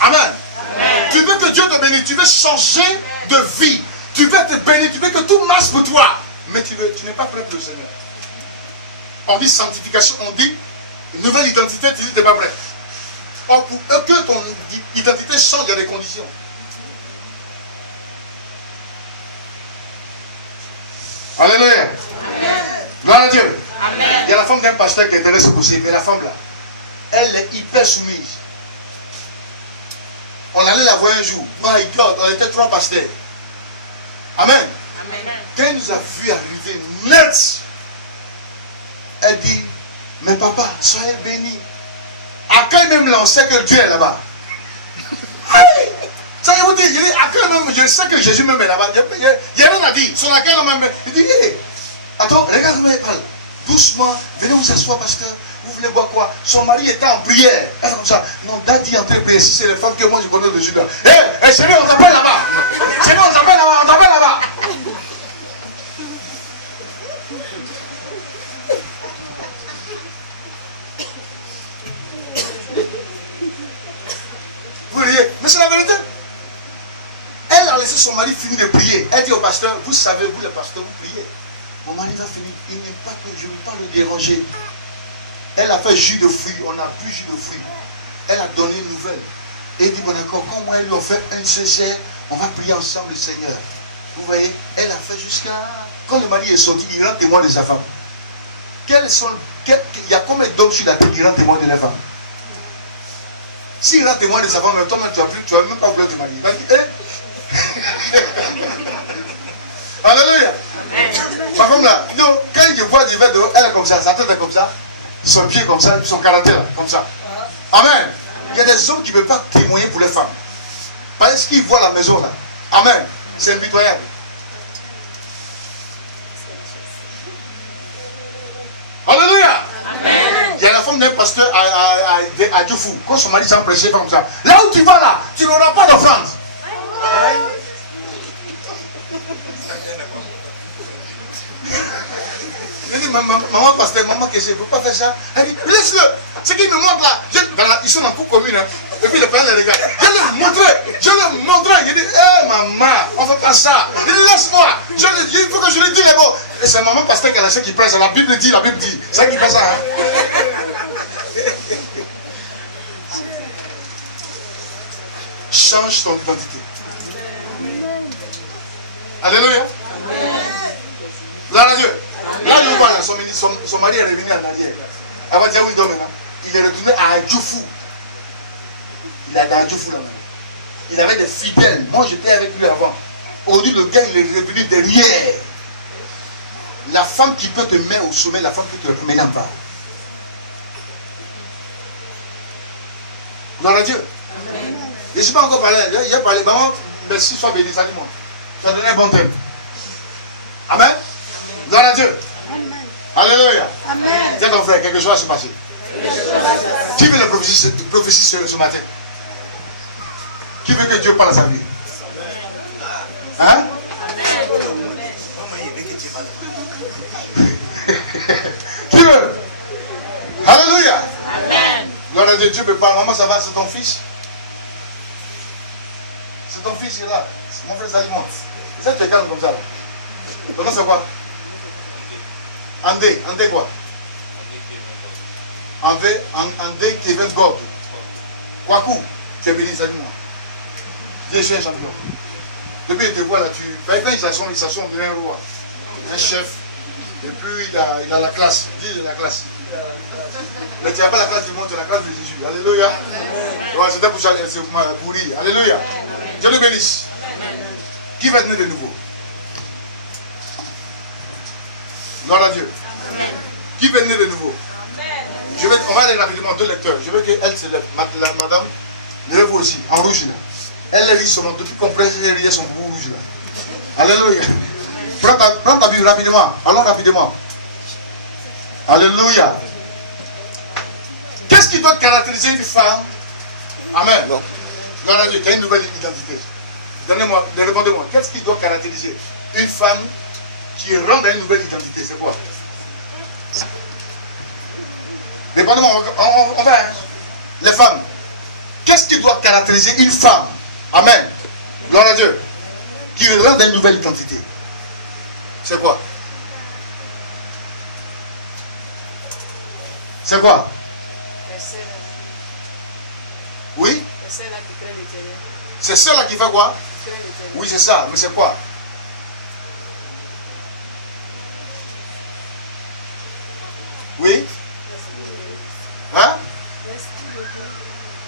Amen. Amen. Tu veux que Dieu te bénisse, tu veux changer de vie. Tu veux te bénir, tu veux que tout marche pour toi. Mais tu n'es pas prêt pour le Seigneur. On dit sanctification, on dit nouvelle identité, tu dis que tu n'es pas prêt. Or, pour que ton identité change, il y a des conditions. Alléluia. Gloire à Dieu. Amen. Il y a la femme d'un pasteur qui est intéressée aussi, mais la femme là, elle est hyper soumise. On allait la voir un jour. My God, on était 3 pasteurs. Amen. Amen. Quand elle nous a vu arriver net, elle dit, mais papa, soyez bénis. À quand même là, on sait que Dieu est là-bas. Ça vous dit, à quand même, je sais que Jésus même est là-bas. Il n'y a rien à dire. Son accueil même. Il dit, hey, attends, regarde comment il parle. Doucement, venez vous asseoir, pasteur. Vous voulez boire quoi? Son mari était en prière. Elle fait comme ça. Non, Daddy en train de prier. Si c'est les femmes que moi je connais de Judas. Hé, chérie, on t'appelle là-bas. Chérie, on t'appelle là-bas. On t'appelle là-bas. Vous riez. Mais c'est la vérité. Elle a laissé son mari finir de prier. Elle dit au pasteur, vous savez, vous les pasteurs, vous priez. Mon mari va finir, il n'aime pas que je ne veux pas le déranger. Elle a fait jus de fruits, on a bu jus de fruits. Elle a donné une nouvelle. Et il dit, bon d'accord, quand moi et lui on fait un sincère, on va prier ensemble le Seigneur. Vous voyez, elle a fait jusqu'à... Quand le mari est sorti, il rend témoin de sa femme. Il y a combien d'hommes sur la terre qui rendent témoin de la femme? S'il rend témoin de sa femme, mais toi tu vas même pas vouloir te marier. Alléluia. Ma femme là, quand il voit des verres de l'eau, elle est comme ça, sa tête est comme ça, son pied comme ça, son caractère là, comme ça. Amen. Il y a des hommes qui ne peuvent pas témoigner pour les femmes. Parce qu'ils voient la maison là. Amen. C'est impitoyable. Alléluia. Amen. Il y a la femme d'un pasteur à Dioufou. Quand son mari s'est prêché comme ça. Là où tu vas là, tu n'auras pas d'offrande. Il dit, maman pasteur, maman que je ne veux pas faire ça. Elle dit, laisse-le. Ce qu'il me montre là, ils sont dans la cour commune. Hein. Et puis le père les regarde. Je vais le montrer. Il dit, hé maman, on ne fait pas ça. Il dit, laisse-moi. Il faut que je lui dise les mots. Et c'est maman pasteur qui presse. La Bible dit. C'est ça qui fait ça. Hein. Change ton identité. Alléluia. Gloire à Dieu. Là, nous voilà, son mari est revenu en arrière. Elle va dire où il dort maintenant. Il est retourné à Djoufou. Il est dans Djoufou là. Il avait des fidèles. Moi, j'étais avec lui avant. Aujourd'hui, le gars, il est revenu derrière. La femme qui peut te mettre au sommet, la femme qui te remet en bas. Gloire à Dieu. Amen. Je ne suis pas encore parlé. Il a parlé. Maman, merci, sois béni, salut-moi. Tu as donné un bon thème. Amen. Gloire à Dieu. Amen. Alléluia. Amen. Dis à ton frère, quelque chose va se passer. Qui veut le prophétie ce matin? Qui veut que Dieu parle à sa vie? Hein? Qui veut? Alléluia. Amen. Gloire à Dieu, Dieu me parle. Maman, ça va? C'est ton fils? C'est ton fils, il est là. C'est mon frère Salomon. Ça, tu es calme comme ça. Ton nom, c'est quoi? Andé quoi? Andé Kevin God. Kwaku, tu es béni, salut-moi. Dieu, je suis un champion. Depuis il te voit là, quand ils s'assoient un roi, un chef, et puis il a la classe. Dis la classe. Mais tu n'as pas la classe du monde, tu as la classe de Jésus. Alléluia. Ouais, c'était pour rire. Alléluia. Dieu le bénisse. Qui va venir de nouveau? Gloire à Dieu. Amen. Qui veut venir de nouveau? Amen. On va aller rapidement, deux lecteurs. Je veux qu'elle se lève. Madame, lève-vous aussi, en rouge là. Elle lit son nom, depuis qu'on presse, elle lit son bout rouge là. Alléluia. Prends ta Bible rapidement. Allons rapidement. Alléluia. Qu'est-ce qui doit caractériser une femme? Amen. Gloire à Dieu, qui a une nouvelle identité. Répondez-moi. Qu'est-ce qui doit caractériser une femme qui rentre dans une nouvelle identité? C'est quoi? Répondez-moi, on va. Les femmes. Qu'est-ce qui doit caractériser une femme? Amen. Gloire à Dieu. Qui rentre dans une nouvelle identité. C'est quoi? C'est quoi? Oui? C'est celle-là qui fait quoi? Oui, c'est ça. Mais c'est quoi? Oui? Hein?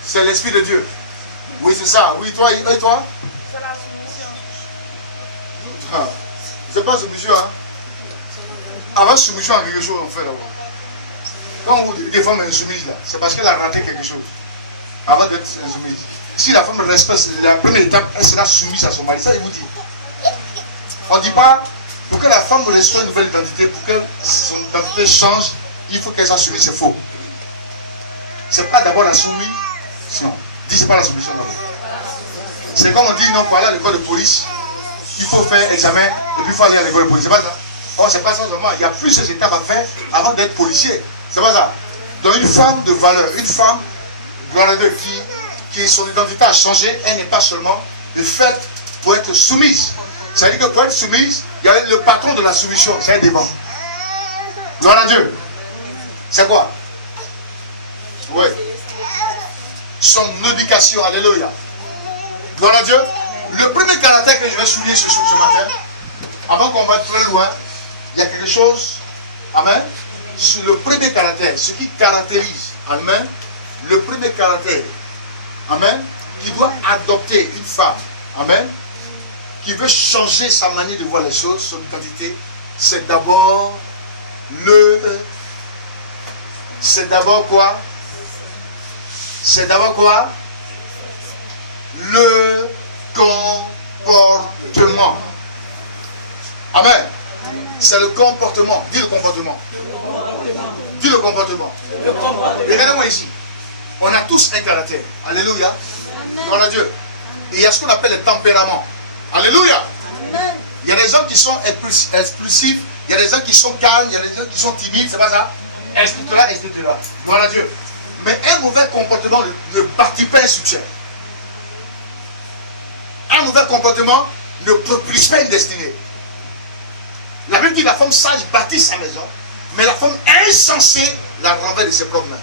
C'est l'Esprit de Dieu. Oui, c'est ça. Oui, toi, et toi? C'est la soumission. C'est pas soumission, hein? Avant soumission à quelque chose, on fait d'abord. Quand vous dites des femmes insoumises, là, c'est parce qu'elle a raté quelque chose. Avant d'être insoumise. Si la femme respecte la première étape, elle sera soumise à son mari. Ça, je vous dis. On ne dit pas, pour que la femme reçoive une nouvelle identité, pour que son identité change, il faut qu'elle soit soumise. C'est faux. C'est pas d'abord la soumission. Dis, c'est pas la soumission d'abord. C'est comme on dit, non, pour aller à l'école de police, il faut faire examen, et puis il faut aller à l'école de police. C'est pas ça. Oh, c'est pas ça seulement. Il y a plusieurs étapes à faire avant d'être policier. C'est pas ça. Donc une femme de valeur, une femme, gloire à Dieu, que son identité a changé, elle n'est pas seulement le fait pour être soumise. Ça veut dire que pour être soumise, il y a le patron de la soumission, c'est un démon. Gloire à Dieu. C'est quoi? Oui. Son éducation, alléluia. Gloire à Dieu. Le premier caractère que je vais souligner ce matin, avant qu'on va très loin, il y a quelque chose, amen, sur le premier caractère, ce qui caractérise, amen, le premier caractère, amen, qui doit adopter une femme, amen, qui veut changer sa manière de voir les choses, son identité, c'est d'abord quoi? C'est d'abord quoi? Le comportement. Amen. C'est le comportement. Dis le comportement. Dis le comportement. Regardez-moi ici. On a tous un caractère. Alléluia. Gloire à Dieu. Et il y a ce qu'on appelle le tempérament. Alléluia. Il y a des gens qui sont expulsifs. Il y a des gens qui sont calmes. Il y a des gens qui sont timides. C'est pas ça? Etc. Gloire à Dieu. Mais un mauvais comportement ne bâtit pas un succès. Un mauvais comportement ne propulse pas une destinée. La Bible dit que la femme sage bâtit sa maison, mais la femme insensée la renverse de ses propres mains.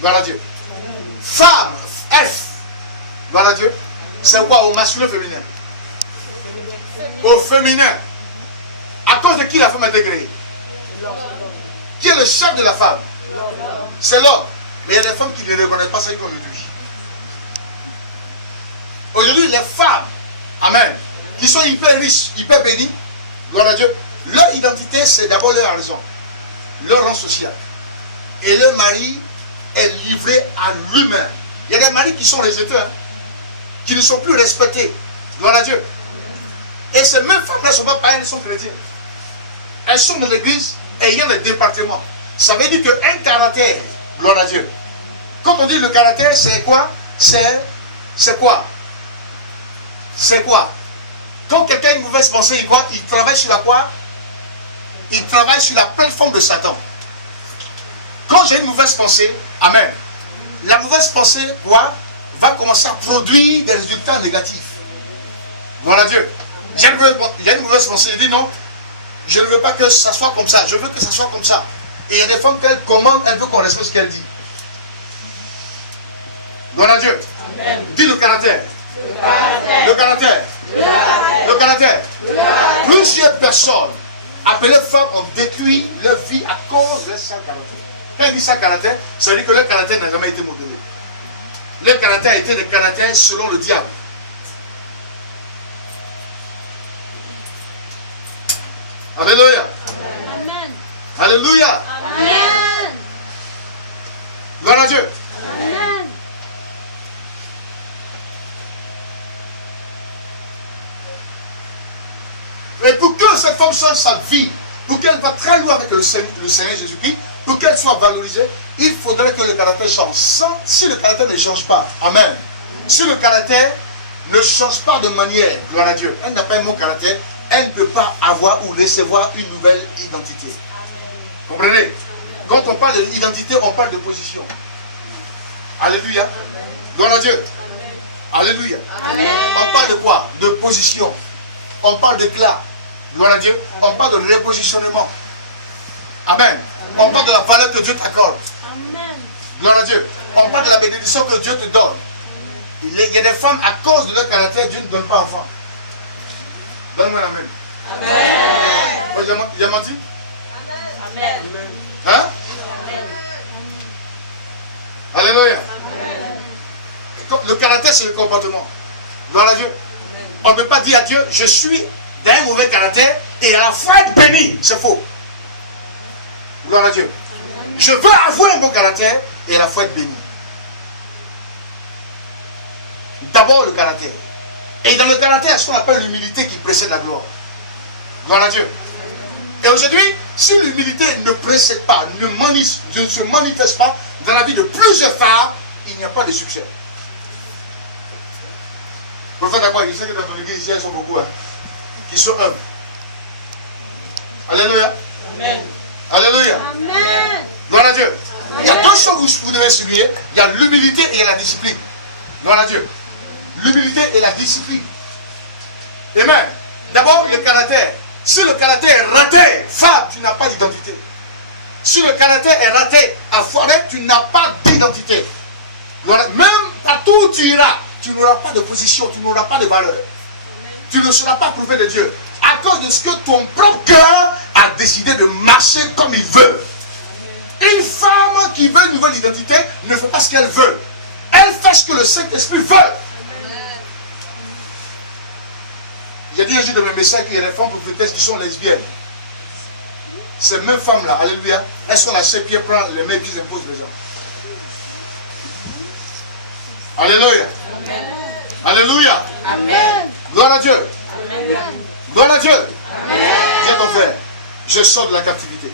Gloire à Dieu. Femme, F. Gloire à Dieu. C'est quoi au masculin féminin? Au féminin. À cause de qui la femme a été créée? Qui est le chef de la femme? C'est l'homme. Mais il y a des femmes qui ne reconnaissent pas ça aujourd'hui. Aujourd'hui, les femmes, amen, qui sont hyper riches, hyper bénies, gloire à Dieu, leur identité, c'est d'abord leur argent, leur rang social. Et leur mari est livré à lui-même. Il y a des maris qui sont rejetés, hein, qui ne sont plus respectés. Gloire à Dieu. Et ces mêmes femmes-là ne sont pas païennes, elles sont chrétiennes. Elles sont dans l'église ayant le département. Ça veut dire qu'un caractère, gloire à Dieu. Quand on dit le caractère, c'est quoi? C'est quoi? C'est quoi? Quand quelqu'un a une mauvaise pensée, il travaille sur la quoi? Il travaille sur la plateforme de Satan. Quand j'ai une mauvaise pensée, amen, la mauvaise pensée quoi, va commencer à produire des résultats négatifs. Gloire à Dieu. Il y a une mauvaise pensée, il dit non, je ne veux pas que ça soit comme ça, je veux que ça soit comme ça. Et il y a des femmes qu'elles commandent, elles veulent qu'on respecte ce qu'elles disent. Gloire à Dieu. Amen. Dis le caractère. Le caractère. Le caractère. Plusieurs personnes appelées femmes ont détruit leur vie à cause de leur sale caractère. Quand il dit sale caractère, ça veut dire que leur caractère n'a jamais été modéré. Leur caractère a été des caractères selon le diable. Alléluia. Amen. Alléluia. Amen. Gloire à Dieu. Amen. Et pour que cette femme change sa vie, pour qu'elle va très loin avec le Seigneur Jésus-Christ, pour qu'elle soit valorisée, il faudrait que le caractère change. Si le caractère ne change pas, amen. Si le caractère ne change pas de manière, gloire à Dieu, elle n'a pas un bon caractère, elle ne peut pas avoir ou recevoir une nouvelle identité. Comprenez? Quand on parle d'identité, on parle de position. Alléluia. Gloire à Dieu. Alléluia. Amen. On parle de quoi? De position. On parle d'éclat. Gloire à Dieu. On parle de repositionnement. Amen. On parle de la valeur que Dieu t'accorde. Amen. Gloire à Dieu. On parle de la bénédiction que Dieu te donne. Il y a des femmes, à cause de leur caractère, Dieu ne donne pas enfant. Donne-moi l'amen. Amen. Il a menti? Amen. Hein? Alléluia. Le caractère, c'est le comportement. Gloire à Dieu. On ne peut pas dire à Dieu, je suis d'un mauvais caractère et à la fois être béni. C'est faux. Gloire à Dieu. Je veux avoir un bon caractère et à la fois être béni. D'abord le caractère. Et dans le caractère, il y a ce qu'on appelle l'humilité qui précède la gloire. Gloire à Dieu. Et aujourd'hui, si l'humilité ne précède pas, ne se manifeste pas dans la vie de plusieurs femmes, il n'y a pas de succès. Pour faire d'accord, je sais que dans ton église, ici, ils sont beaucoup, hein, qui sont humbles. Alléluia. Amen. Alléluia. Amen. Gloire à Dieu. Il y a deux choses que vous devez souligner. Il y a l'humilité et il y a la discipline. Gloire à Dieu. L'humilité et la discipline. Amen. D'abord, le caractère. Si le caractère est raté, femme, tu n'as pas d'identité. Si le caractère est raté, enfoiré, tu n'as pas d'identité. Même partout où tu iras, tu n'auras pas de position, tu n'auras pas de valeur. Tu ne seras pas prouvé de Dieu. À cause de ce que ton propre cœur a décidé de marcher comme il veut. Une femme qui veut une nouvelle identité ne fait pas ce qu'elle veut. Elle fait ce que le Saint-Esprit veut. J'ai dit un jour de mes messages qu'il y a des femmes prophétesses qui sont lesbiennes. Ces mêmes femmes-là, alléluia, elles sont là, chez Pierre prend les mains qui imposent les gens. Alléluia. Amen. Alléluia. Amen. Gloire à Dieu. Amen. Gloire à Dieu. Viens ton frère. Je sors de la captivité.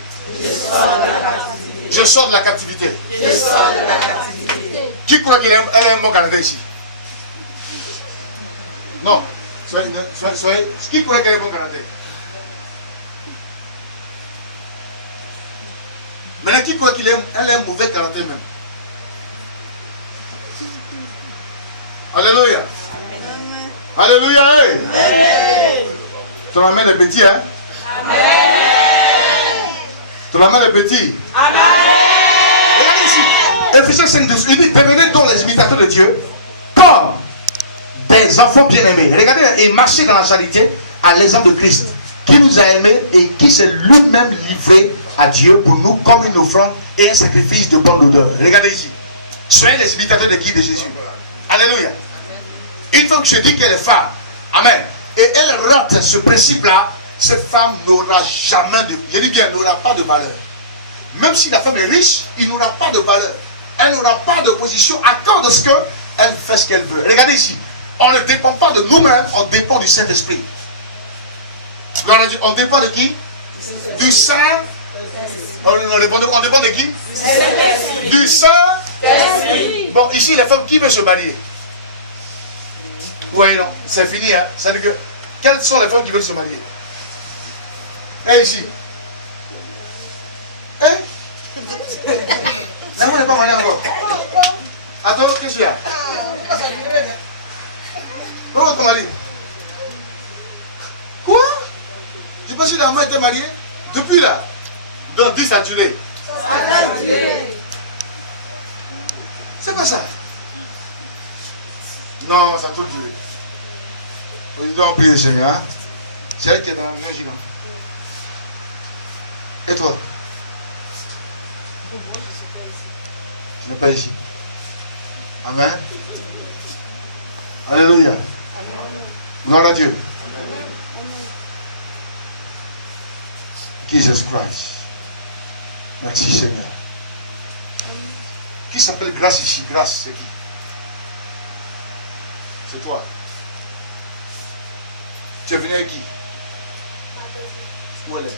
Je sors de la captivité. Je sors de la captivité. Qui croit qu'elle a un bon Canada ici? Non. Qui croit qu'elle est bon Canada? Maintenant, qui croit qu'elle a un mauvais caractère même? Alléluia. Amen. Alléluia. Hey. Tu l'amènes les petits, hein? Amen. Tu l'amènes les petits. Amen. Regardez ici. Éphésiens 5:12. Il dit, devenez donc les imitateurs de Dieu comme des enfants bien-aimés. Regardez, et marchez dans la charité à l'exemple de Christ, qui nous a aimés et qui s'est lui-même livré à Dieu pour nous comme une offrande et un sacrifice de bonne odeur. Regardez ici. Soyez les imitateurs de qui? De Jésus. Alléluia. Une femme que je dis qu'elle est femme. Amen. Et elle rate ce principe-là, cette femme n'aura jamais de... Je dis bien, n'aura pas de valeur. Même si la femme est riche, il n'aura pas de valeur. Elle n'aura pas de position à cause de ce qu'elle fait ce qu'elle veut. Regardez ici. On ne dépend pas de nous-mêmes, on dépend du Saint-Esprit. On dépend de qui? Du Saint. On dépend de qui? Du Saint-Esprit. Bon, ici, les femmes qui veulent se marier? Oui, non, c'est fini. Hein. C'est-à-dire que, quelles sont les femmes qui veulent se marier? Et ici. Hein? Là, vous n'êtes pas marié encore. Attends, qu'est-ce qu'il y a? Comment ton mari? Quoi? Je pense que la maman était mariée. Depuis là. Donc 10 a duré. C'est pas ça. Non, ça a trop duré. Nous devons prier le Seigneur. Hein? C'est elle qui est dans la maison. Et toi? Moi, je ne suis pas ici. Tu n'es pas ici. Amen. Alléluia. Gloire à Dieu. Jesus Christ. Merci Seigneur. Qui s'appelle Grâce ici? Grâce, c'est qui? C'est toi. Tu es venu avec qui? Où elle est?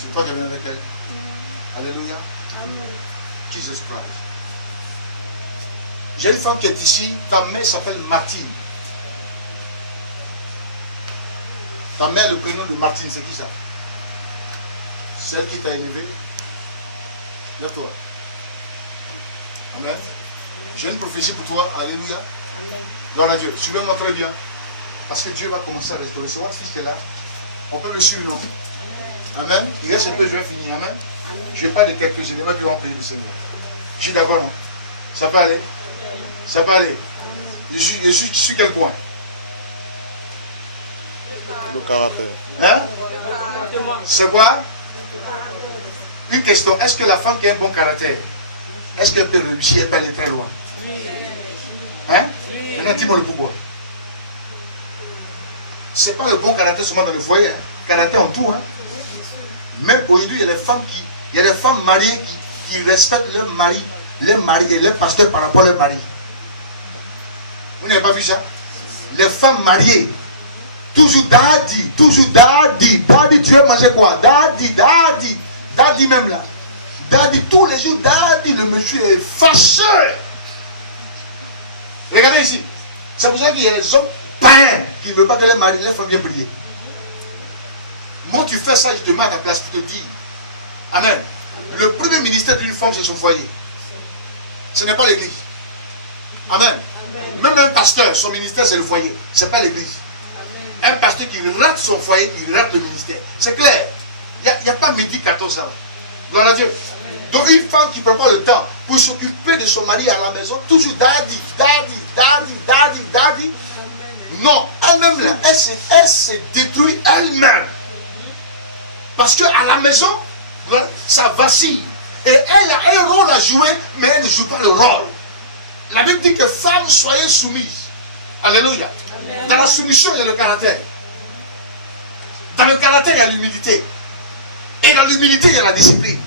C'est toi qui es venu avec elle? Alléluia. Amen. Jesus Christ. J'ai une femme qui est ici. Ta mère s'appelle Martine. Ta mère, le prénom de Martine, c'est qui ça? Celle qui t'a élevé. Lève-toi. Amen. J'ai une prophétie pour toi. Alléluia. Gloire à Dieu. Suivez-moi très bien. Parce que Dieu va commencer à restaurer. C'est votre fils qui est là. On peut me suivre, non? Amen. Il reste un peu, je vais finir. Amen. Je n'ai pas de quelques éléments qui vont payer le Seigneur. Je suis d'accord, non? Ça peut aller? Ça peut aller? Je suis quel point? Le caractère. Hein? C'est quoi? Une question. Est-ce que la femme qui a un bon caractère, est-ce qu'elle peut réussir? Elle peut aller très loin? Hein? Maintenant, dis-moi le pourquoi. Ce n'est pas le bon caractère seulement dans le foyer. Hein? Caractère en tout. Hein? Même aujourd'hui, il y a des femmes mariées qui respectent leur mari et leur pasteur par rapport à leur mari. Vous n'avez pas vu ça? Les femmes mariées, toujours daddy, daddy, tu veux manger quoi? Daddy même là. Daddy, tous les jours, daddy, le monsieur est fâché. Regardez ici. C'est pour ça qu'il y a les hommes païens qui ne veulent pas que les femmes viennent prier. Moi, tu fais ça, je te mets à ta place pour te dire. Amen. le premier ministère d'une femme, c'est son foyer. Ce n'est pas l'église. Amen. Même un pasteur, son ministère, c'est le foyer. Ce n'est pas l'église. Un pasteur qui rate son foyer, il rate le ministère. C'est clair. Il n'y a pas midi 14 heures. Gloire à Dieu. Donc une femme qui ne prend pas le temps pour s'occuper de son mari à la maison, toujours daddy, daddy, daddy, daddy, daddy. Non, elle-même là, elle se détruit elle-même. Parce qu'à la maison, ça vacille. Et elle a un rôle à jouer, mais elle ne joue pas le rôle. La Bible dit que femmes, soyez soumises. Alléluia. Amen. Dans la soumission, il y a le caractère. Dans le caractère, il y a l'humilité. Et dans l'humilité, il y a la discipline.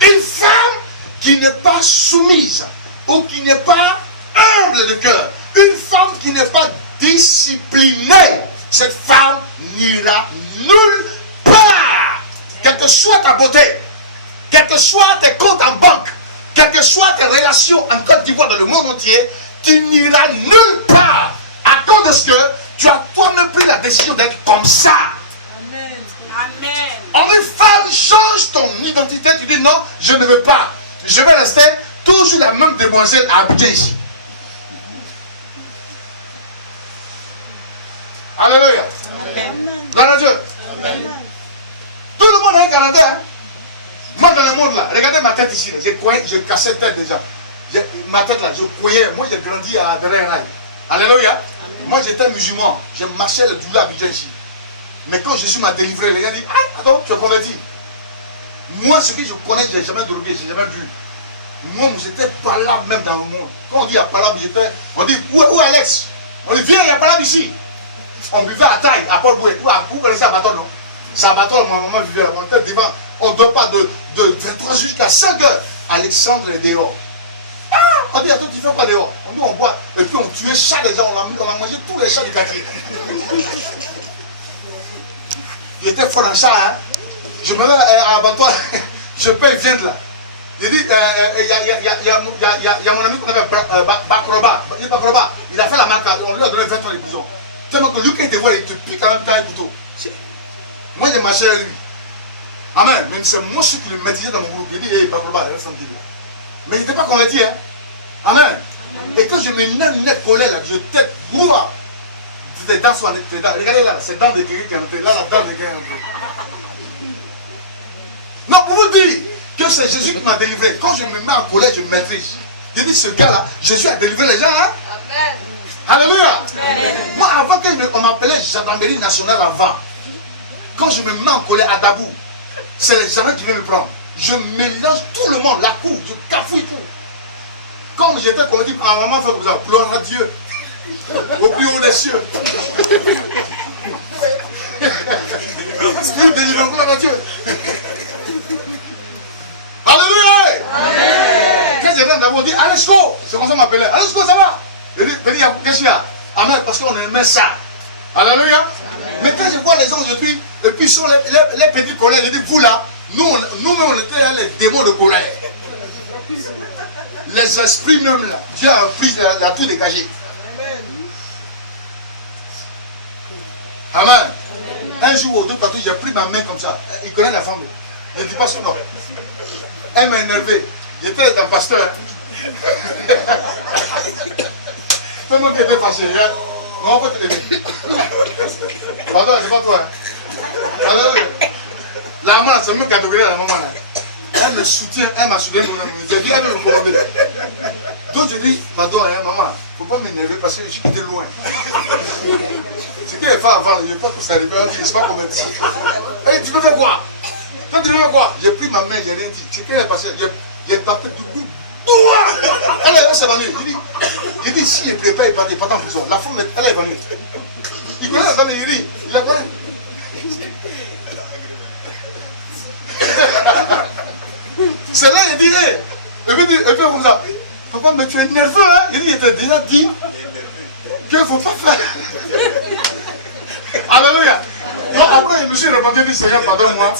Une femme qui n'est pas soumise ou qui n'est pas humble de cœur, une femme qui n'est pas disciplinée, cette femme n'ira nulle part. Quelle que soit ta beauté, quels que soient tes comptes en banque, quelles que soient tes relations en Côte d'Ivoire, dans le monde entier, tu n'iras nulle part à cause de ce que tu as toi-même pris la décision d'être comme ça. Amen. Amen. En une femme, change ton identité, tu dis non, je ne veux pas. Je vais rester toujours la même demoiselle à habiter ici. Alléluia. Gloire à Dieu. Amen. Tout le monde a un caractère. Hein? Moi dans le monde là, regardez ma tête ici. Je cassais tête déjà. Ma tête là, je croyais. Moi j'ai grandi à Derrière-Rail. Alléluia. Amen. Moi j'étais musulman. Je marchais le doula à Abidjan ici. Mais quand Jésus m'a délivré, les gars disent, ah, attends, tu es converti. Moi, ce que je connais, je n'ai jamais drogué, je n'ai jamais bu. Moi, j'étais palabre même dans le monde. Quand on dit à palabre, on dit, où est Alex? On dit, viens, il y a palabre ici. On buvait à taille, à Port-Boué. Où connaissez à Bâton, non? C'est à Bâton, ma maman vivait là. On était devant. On ne dort pas de 23 jusqu'à 5 heures. Alexandre est dehors. Ah! On dit, attends, tu fais quoi dehors? On dit, on boit. Et puis on tuait chaque des gens. On a mangé tous les chats du quartier. Il était fort en chat, hein. Je me mets à l'abattoir, je paye viande là. Il dit, il y a mon ami qu'on appelle Bakroba. Il a fait la marque, on lui a donné 20 ans de prison. Tellement que lui, quand il te voit, il te pique en même temps un couteau. Moi, j'ai marché avec lui. Amen. Même c'est moi celui qui le maîtrisait dans mon groupe. Il dit, hé, Bakroba, reste tranquille. Mais il n'était pas converti, hein. Amen. Et quand je me mets colère là, je tête, bourra. Tes dents sont regardez là, c'est dents de quelqu'un qui est entré. Là, la dent de quelqu'un est entré. Non, pour vous dire que c'est Jésus qui m'a délivré. Quand je me mets en colère, je me maîtrise. Je dis, ce gars-là, Jésus a délivré les gens. Hein? Amen. Alléluia. Amen. Moi, avant qu'on m'appelait gendarmerie nationale avant, quand je me mets en colère à Dabou, c'est les gens qui viennent me prendre. Je mélange tout le monde, la cour, je cafouille tout. Comme j'étais converti, à un moment, fait comme ça, gloire à Dieu. Au plus haut des cieux. Dieu délivre, gloire à Dieu. Alléluia. Quand j'étais d'abord dit, Alesco, c'est comme ça qu'on m'appelait. Alesco, ça va? Je dis, qu'est-ce qu'il y a? Amen, parce qu'on aimait ça. Alléluia. Mais quand je vois les gens aujourd'hui, et puis sont les petits colères, je dis, vous là, nous-mêmes on était les démons de colère. Les esprits même là, Dieu a pris, il a tout dégagé. Amen. Un jour ou deux partout, j'ai pris ma main comme ça. Il connaît la femme. Je ne dis pas son nom. Elle m'a énervé. J'étais un pasteur. C'est moi qui étais fâché. On va te lever. Pardon, c'est pas toi. Alors, la maman, c'est moi qui a donné la maman. Elle me soutient, elle m'a soutenu. J'ai dit, elle me commander. Donc je dis, pardon, maman, il ne faut pas m'énerver parce que je suis quitté loin. Ce qu'il a fait avant, il n'y a pas que ça arrive, je ne suis pas converti. Et tu peux faire quoi? Toi, tu peux faire quoi? J'ai pris ma main, j'ai rien dit. Ce qu'il a passé, j'ai tapé du coup. Elle s'est évanouie. Il dit, si il ne plaît pas, il part en prison. La femme, elle est évanouie. Il connaît la femme, il rit. Il la connaît. C'est là, il dit, et puis comme ça, papa, mais tu es nerveux, hein? Il dit, il était déjà dit qu'il ne faut pas faire. Alléluia. Donc après, je me suis répondu, il dit, Seigneur, pardonne-moi.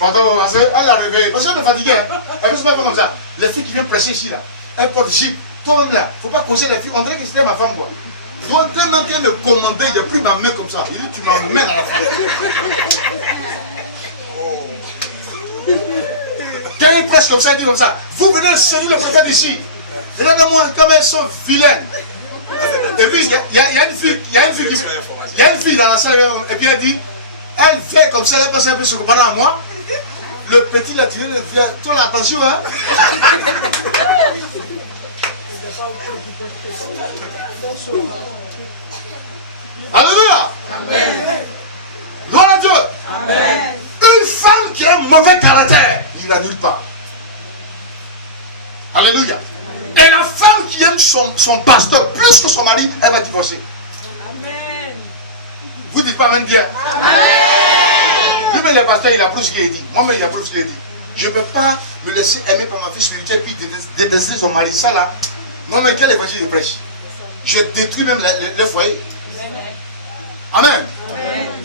Pardon, parce qu'elle l'a réveillé. Parce qu'elle me fatiguait. Elle ne se met pas comme ça. Les filles qui viennent prêcher ici, là, elles portent jeep. Toi-même là, il ne faut pas conseiller les filles. On dirait que c'était ma femme, quoi. Donc, tellement qu'elle me commandait, j'ai pris ma main comme ça. Il dit, tu m'emmènes à la fête. Quand il prêche comme ça, il dit comme ça. Vous venez de séduire le prophète ici. Regardez-moi comme elles sont vilaines. Et puis, il y a une fille dans la salle, et puis elle dit, elle fait comme ça, elle passe un peu se comparant à moi. Le petit l'a tiré, il fait, ton attention, hein. Alléluia. Amen. Gloire à Dieu. Amen. Une femme qui a un mauvais caractère, il n'annule pas. Alléluia. Et la femme qui aime son pasteur plus que son mari, elle va divorcer. Amen. Vous dites pas amen bien. Amen. Lui-même, le pasteur, il approuve ce qu'il a dit. Moi-même, il approuve ce qu'il a dit. Je ne peux pas me laisser aimer par ma fille spirituelle puis détester son mari. Ça là, moi-même, quel évangile je prêche? Je détruis même le foyer. Amen. Amen.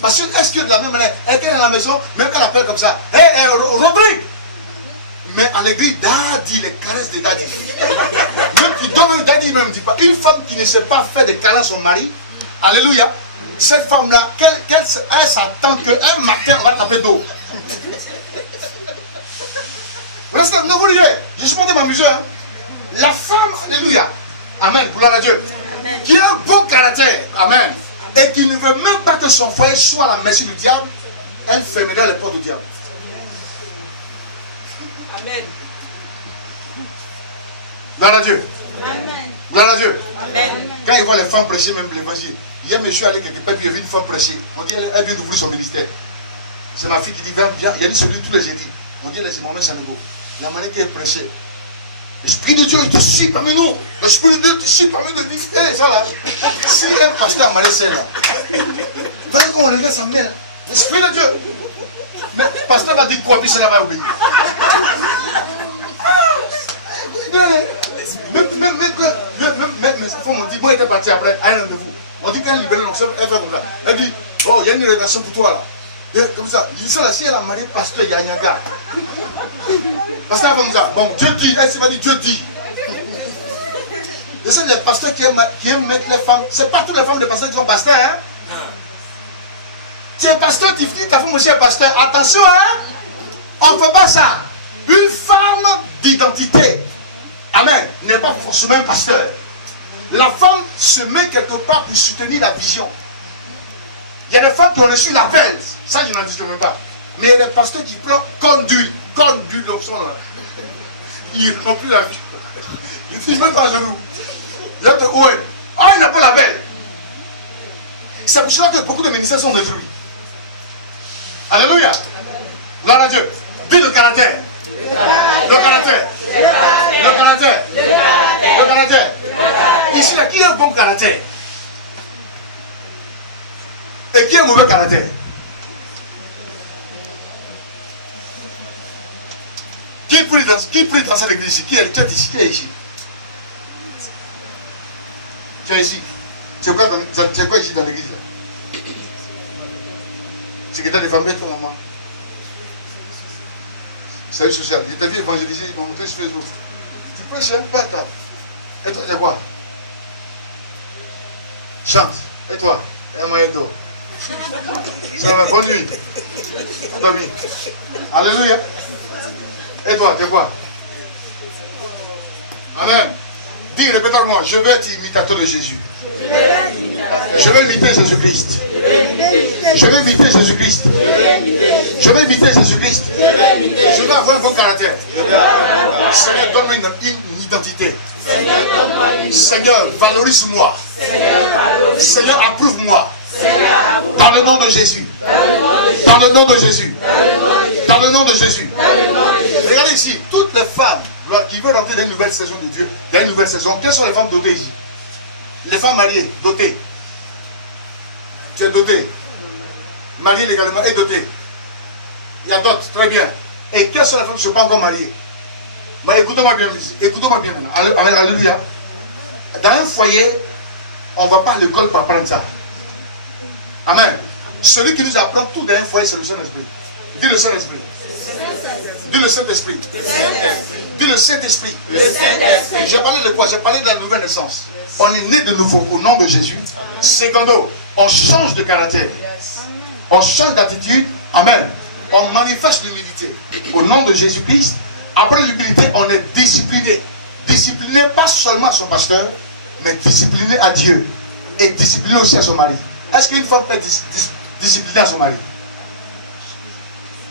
Parce que est-ce que de la même manière, elle est dans la maison, même quand elle appelle comme ça, hé, Rodrigue. Mais en l'église, daddy, les caresses de daddy. Même qui donne un daddy, même dit pas. Une femme qui ne sait pas faire des câlins à son mari, alléluia, cette femme-là, elle s'attend qu'un matin, on va taper d'eau. Restez, ne vous riez, je suis monté m'amuser. Hein. La femme, alléluia, amen, gloire à Dieu, amen, qui a un bon caractère, amen, et qui ne veut même pas que son foyer soit à la merci du diable, elle fermera les portes du diable. Amen. Gloire à Dieu. Amen. Gloire à Dieu. Amen. Quand il voit les femmes prêcher, même l'évangile, hier, monsieur allé quelque part, puis il y avait une femme prêcher. On dit, elle vient d'ouvrir son ministère. C'est ma fille qui dit, viens, il y a dit celui tous les jeudis. On dit, c'est mon mère Sanogo. La manière qu'elle prêchait. L'Esprit de Dieu, il te suit parmi nous. L'Esprit de Dieu te suit parmi nous. Il dit, hé, ça là, si un pasteur a malé celle-là, voilà qu'on regarde sa mère. L'Esprit de Dieu. Mais le pasteur va dire quoi, puis cela va obéir. Mais il faut me dire, moi j'étais parti après, à un rendez-vous. On dit qu'elle libère, donc elle fait comme ça. Elle dit, oh, il y a une révélation pour toi là. Et comme ça, il dit ça là, si elle a marié pasteur Yanyaga. Pasteur elle fait comme ça, bon, Dieu dit, elle s'est dit, Dieu dit. Et c'est les pasteurs qui aiment mettre les femmes, c'est pas toutes les femmes de pasteurs qui sont pasteurs, hein. Tu es pasteur, tu dis ta femme aussi est pasteur. Attention, hein. On ne fait pas ça. Une femme d'identité, amen, n'est pas forcément un pasteur. La femme se met quelque part pour soutenir la vision. Il y a des femmes qui ont reçu l'appel. Ça, je n'en dis même pas. Mais il y a des pasteurs qui prennent comme d'huile l'option là. Il remplit la vie. Il dit, mets pas à genoux. Il y a de ouais. Oh, il n'a pas l'appel. C'est pour cela que beaucoup de ministères sont détruits. Alléluia. Gloire à Dieu. Dis le caractère. Le caractère. Le caractère. Le caractère. Ici, là, qui a un bon caractère? Et qui a un mauvais caractère? Qui prie dans cette église ici? Qui est ici? Qui est ici? Tu es ici? Tu es quoi ici dans l'église? Secrétaire des familles, ton maman. Salut social. Je t'ai vu évangéliser, il m'a montré sur Facebook. Tu prêches un pas table. Et toi, c'est quoi? Chante. Et toi? Et moi, et toi. Ça va, bonne nuit. Tommy. Alléluia. Et toi, t'es quoi? Amen. Dis, répète-moi, je veux être imitateur de Jésus. Je veux imiter Jésus-Christ. Je veux imiter Jésus-Christ. Je veux imiter Jésus-Christ. Je veux avoir un bon caractère. Seigneur, donne-moi une identité. Seigneur, valorise-moi. Seigneur, approuve-moi. Dans le nom de Jésus. Dans le nom de Jésus. Dans le nom de Jésus. Regardez ici, toutes les femmes qui veulent rentrer dans une nouvelle saison de Dieu, dans une nouvelle saison, quelles sont les femmes dotées ici? Les femmes mariées, dotées. Tu es doté. Mariée légalement et dotée. Il y a d'autres, très bien. Et quelles sont les femmes qui ne sont pas encore mariées? Mais écoutez-moi bien, écoutez-moi bien maintenant. Alléluia. Dans un foyer, on ne va pas à l'école pour apprendre ça. Amen. Celui qui nous apprend tout dans un foyer, c'est le Saint-Esprit. Dis le Saint-Esprit. Dis le Saint-Esprit. Dis le Saint-Esprit. J'ai parlé de quoi? J'ai parlé de la nouvelle naissance. On est né de nouveau au nom de Jésus. Secondo, on change de caractère. On change d'attitude. Amen. on manifeste l'humilité. Au nom de Jésus-Christ, après l'humilité, on est discipliné. Discipliné pas seulement à son pasteur, mais discipliné à Dieu. Et discipliné aussi à son mari. Est-ce qu'une femme peut être disciplinée à son mari?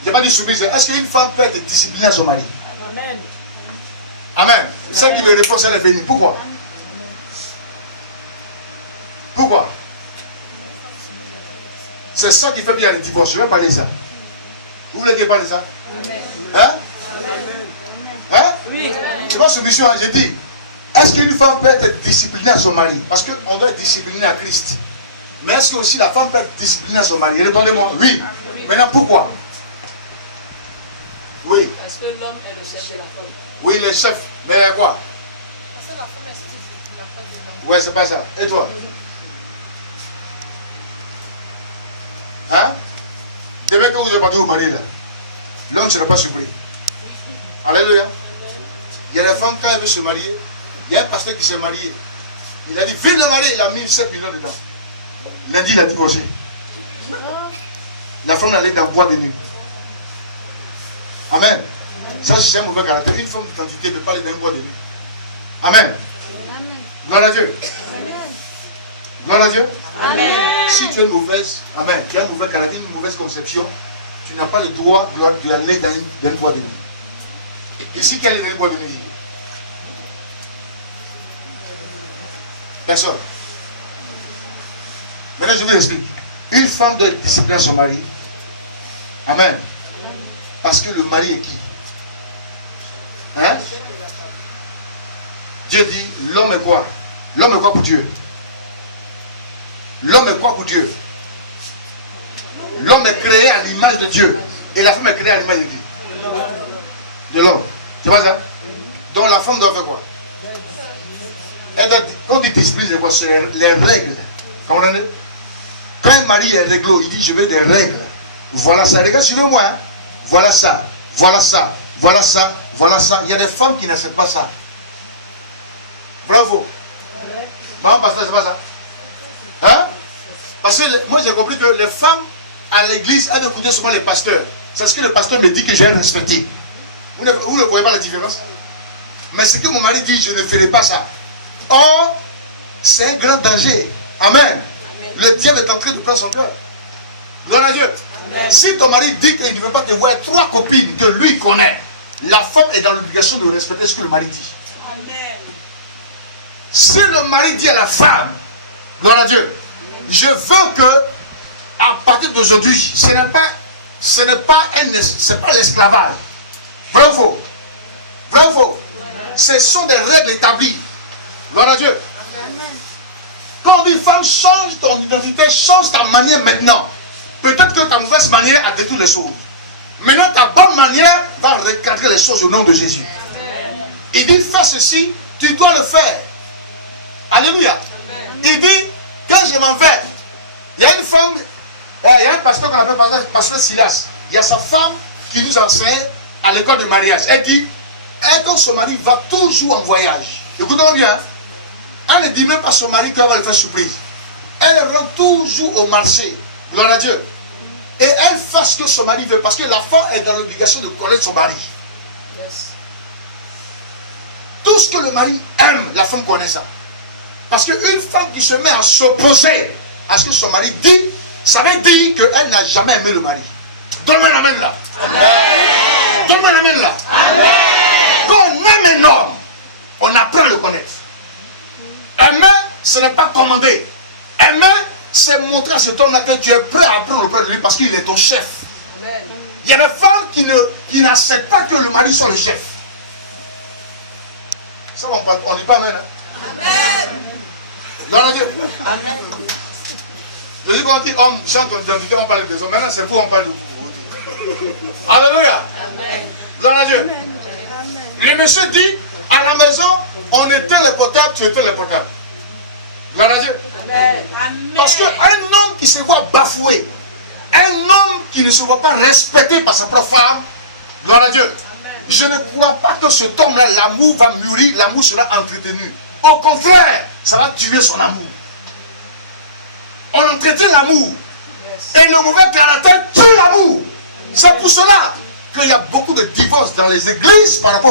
Je n'ai pas dit soumise. Est-ce qu'une femme peut être disciplinée à son mari? Amen. Amen. Celle qui me répond, elle est venue. Pourquoi? Pourquoi? C'est ça qui fait bien le divorce. Je vais parler de ça. Vous voulez que je parle de ça? Hein? Hein? Oui. C'est pas soumission, j'ai dit. Est-ce qu'une femme peut être disciplinée à son mari? Parce qu'on doit être discipliné à Christ. Mais est-ce que aussi la femme peut être disciplinée à son mari? Répondez-moi. Oui. Maintenant, pourquoi? Oui. Parce que l'homme est le chef de la femme. Oui, le chef. Mais quoi? Parce que la femme est style de la femme de l'homme. Ouais, c'est pas ça. Et toi? Hein? Dès que vous êtes parti au mari là, l'homme ne sera pas surpris. Alléluia. Il y a des femmes, quand elles veulent se marier, il y a un pasteur qui s'est marié. Il a dit, viens le marier, il a mis 7 millions dedans. Lundi, il a divorcé. La femme allait dans le bois de nuit. Amen. Ça, c'est un mauvais caractère. Une femme d'identité ne peut pas aller dans le bois de nuit. Amen. Gloire à Dieu. Gloire à Dieu. Amen. Si tu es mauvaise, amen, tu as un mauvais caractère, une mauvaise conception, tu n'as pas le droit d'aller dans le bois de nuit. Ici, qui est dans le bois de nuit? Personne. Maintenant, je vous explique. Une femme doit discipliner son mari. Amen. Parce que le mari est qui? Hein? Dieu dit, l'homme est quoi? L'homme est quoi pour Dieu? L'homme est quoi pour Dieu? L'homme est créé à l'image de Dieu. Et la femme est créée à l'image de qui? De l'homme. Tu vois ça? Donc la femme doit faire quoi? Elle doit, quand on dit discipline, c'est quoi? C'est les règles. Comprenez? Quand un mari est réglo, il dit je veux des règles. Voilà ça. Regarde, suivez-moi. Hein? Voilà ça. Voilà ça. Voilà ça. Voilà ça. Il y a des femmes qui n'acceptent pas ça. Bravo. Maman, pasteur, c'est pas ça. Hein? Parce que moi j'ai compris que les femmes à l'église, elles écoutaient seulement les pasteurs. C'est ce que le pasteur me dit que j'ai respecté. Vous ne voyez pas la différence? Mais ce que mon mari dit, je ne ferai pas ça. Or, c'est un grand danger. Amen. Le diable est en train de prendre son cœur. Gloire à Dieu. Amen. Si ton mari dit qu'il ne veut pas te voir 3 copines que lui connaît, la femme est dans l'obligation de respecter ce que le mari dit. Amen. Si le mari dit à la femme, gloire à Dieu, je veux que, à partir d'aujourd'hui, ce n'est pas l'esclavage. Vrai ou faux? Vrai ou faux? Ce sont des règles établies. Gloire à Dieu. Quand on dit femme, change ton identité, change ta manière maintenant. Peut-être que ta mauvaise manière a détruit les choses. Maintenant, ta bonne manière va recadrer les choses au nom de Jésus. Il dit, fais ceci, tu dois le faire. Alléluia. Il dit, quand je m'en vais, il y a une femme, il y a un pasteur qu'on appelle pasteur Silas. Il y a sa femme qui nous enseigne à l'école de mariage. Elle dit, quand son mari va toujours en voyage, écoutez-moi bien, elle ne dit même pas à son mari qu'elle va le faire surprise. Elle rentre toujours au marché. Gloire à Dieu. Et elle fait ce que son mari veut, parce que la femme est dans l'obligation de connaître son mari. Yes. Tout ce que le mari aime, la femme connaît ça. Parce qu'une femme qui se met à s'opposer à ce que son mari dit, ça veut dire qu'elle n'a jamais aimé le mari. Donne-moi un amen là. Amen. Donne-moi un amen là. Amen. Quand on aime un homme, on apprend à le connaître. Aimer, ce n'est pas commander. Aimer, c'est montrer à cet homme-là que tu es prêt à apprendre auprès de lui parce qu'il est ton chef. Amen. Il y a des femmes qui n'acceptent pas que le mari soit le chef. Ça, on dit pas amen. Hein? Amen. Gloire à Dieu. Je dis qu'on dit homme, chante ton identité, on parle des hommes. Maintenant, c'est pour on parle de vous. Alléluia. Gloire à Dieu. Le monsieur dit, à la maison, on éteint les potables, tu éteins les potables. Gloire à Dieu. Amen. Parce qu'un homme qui se voit bafoué, un homme qui ne se voit pas respecté par sa propre femme, gloire à Dieu. Amen. Je ne crois pas que cet homme-là, l'amour va mûrir, l'amour sera entretenu. Au contraire, ça va tuer son amour. On entretient l'amour. Yes. Et le mauvais caractère tue l'amour. C'est pour cela qu'il y a beaucoup de divorces dans les églises par rapport au